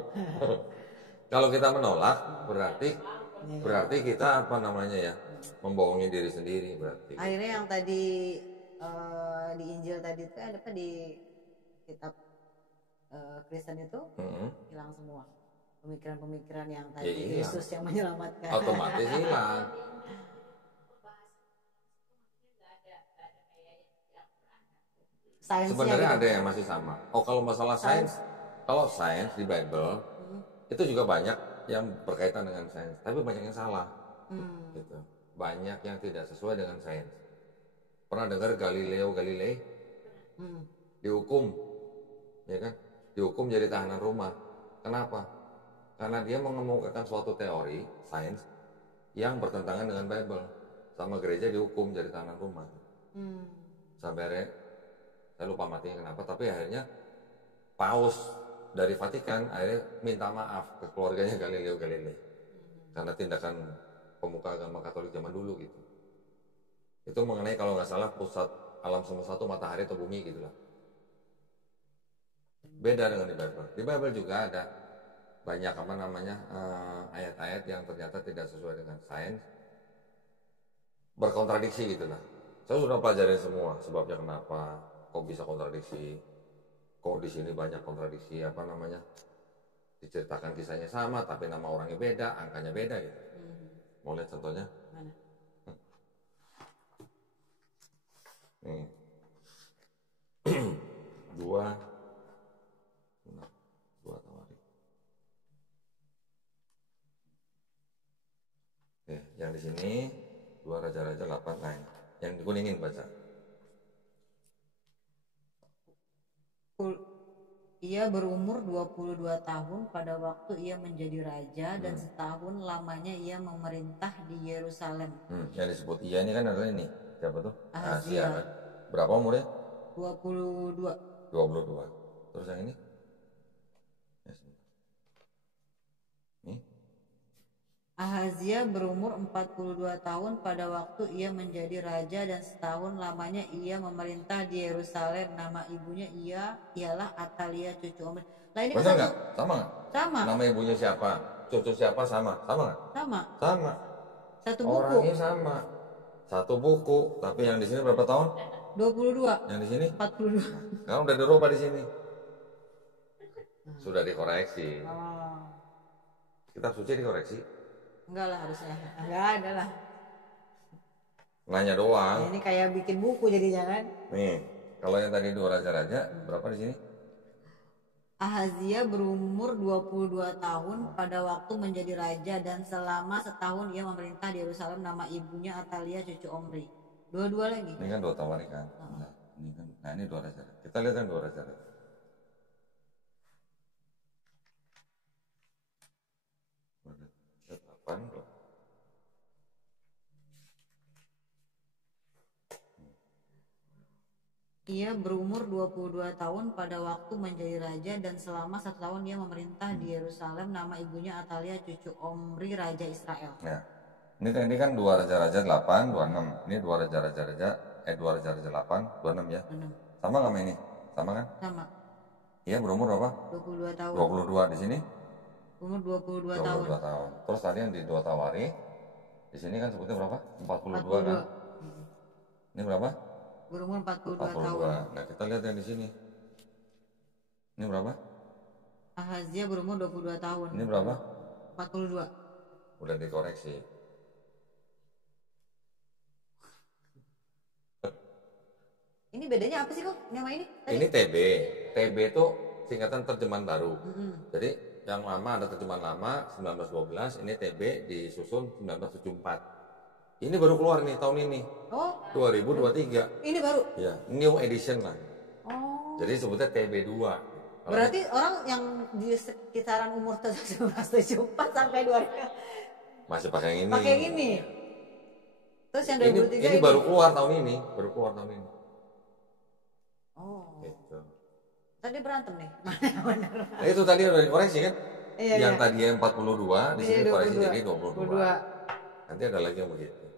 Kalau kita menolak, berarti kita apa namanya ya, membohongi diri sendiri berarti. Akhirnya yang tadi di Injil tadi itu ada apa di kitab Kristen itu hilang semua pemikiran-pemikiran yang tadi Yesus yang menyelamatkan. Otomatis hilang. Sebenarnya gitu. Ada yang masih sama. Oh kalau masalah sains, kalau sains di Bible itu juga banyak yang berkaitan dengan sains, tapi banyak yang salah. Gitu. Banyak yang tidak sesuai dengan sains. Pernah dengar Galileo Galilei? Dihukum, ya kan? Dihukum jadi tahanan rumah. Kenapa? Karena dia mengemukakan suatu teori sains yang bertentangan dengan Bible. Sama gereja dihukum jadi tahanan rumah. Sampai akhirnya, saya lupa matinya kenapa, tapi akhirnya Paus dari Vatikan akhirnya minta maaf ke keluarganya Galileo Galilei karena tindakan pemuka agama Katolik zaman dulu gitu. Itu mengenai kalau nggak salah pusat alam semesta itu matahari atau bumi gitulah. Beda dengan di Bible. Di Bible juga ada banyak apa namanya ayat-ayat yang ternyata tidak sesuai dengan sains, berkontradiksi gitulah. Saya sudah pelajarin semua sebabnya kenapa, kok bisa kontradiksi, kok di sini banyak kontradiksi apa namanya, diceritakan kisahnya sama tapi nama orangnya beda, angkanya beda gitu. Mau lihat contohnya? Mana? Nih. dua Tawarik. Oke, yang di sini 2 Raja-Raja 8 lain. Yang dikuningin baca. Ia berumur 22 tahun pada waktu ia menjadi raja dan setahun lamanya ia memerintah di Yerusalem. Yang disebut ia ini kan adalah ini. Siapa tuh? Ahazia kan? Berapa umurnya? 22. 22. Terus yang ini? Nih. Ahazia berumur 42 tahun pada waktu ia menjadi raja dan setahun lamanya ia memerintah di Yerusalem. Nama ibunya ialah Atalia cucu Omri. Lah ini benar nggak? Sama nggak? Sama. Nama ibunya siapa? Cucu siapa sama? Sama nggak? Sama. Sama. Satu buku. Orangnya sama. Satu buku. Tapi yang di sini berapa tahun? 22. Yang di sini? 42. Sekarang udah dirubah di sini. Sudah dikoreksi. Kitab suci dikoreksi? Enggak lah harusnya. Enggak ada lah. Nanya doang. Ini kayak bikin buku jadinya kan. Nih, kalau yang tadi 2 raja-raja, berapa di sini? Ahazia berumur 22 tahun pada waktu menjadi raja dan selama setahun ia memerintah di Yerusalem. Nama ibunya Atalia cucu Omri. Dua lagi. Ini kan 2 Tawarik kan. Nah, ini 2 raja. Kita lihat kan 2 raja. Ia berumur 22 tahun pada waktu menjadi raja dan selama 1 tahun ia memerintah di Yerusalem. Nama ibunya Atalia, cucu Omri, raja Israel. Ya. Ini kan 2 Raja-Raja 8, 26. Ini 2 Raja-Raja 8, 26 ya. 6. Sama nggak sama ini? Sama kan? Sama. Iya, berumur berapa? 22 tahun. 22 di sini? Umur 22 tahun. 22 tahun. Terus tadi yang di dua Tawari, di sini kan sebutnya berapa? 42 kan? Ini berapa? Berumur 42 tahun. 42. Nah, kita lihat yang di sini. Ini berapa? Ahazia berumur 22 tahun. Ini berapa? 42. Udah dikoreksi. Ini bedanya apa sih kok nama ini? Tadi? Ini TB. TB itu singkatan terjemahan baru. Jadi yang lama ada terjemahan lama 1912, ini TB disusun 1974. Ini baru keluar nih tahun ini. Oh, 2023. ini baru. Ya, new edition lah. Oh. Jadi sebutnya TB2. Berarti orang yang di sekitaran umur 1974 sampai 2000 masih pakai yang ini. pakai yang ini. Terus yang 2003 ini baru keluar tahun ini, Oh. Gitu. Tadi berantem nih. Mana benar? Nah, itu tadi udah dikoreksi kan? Iya, yang iya. tadinya 42 di sini Iya, koreksi 22. jadi 22. Nanti ada lagi yang begitu.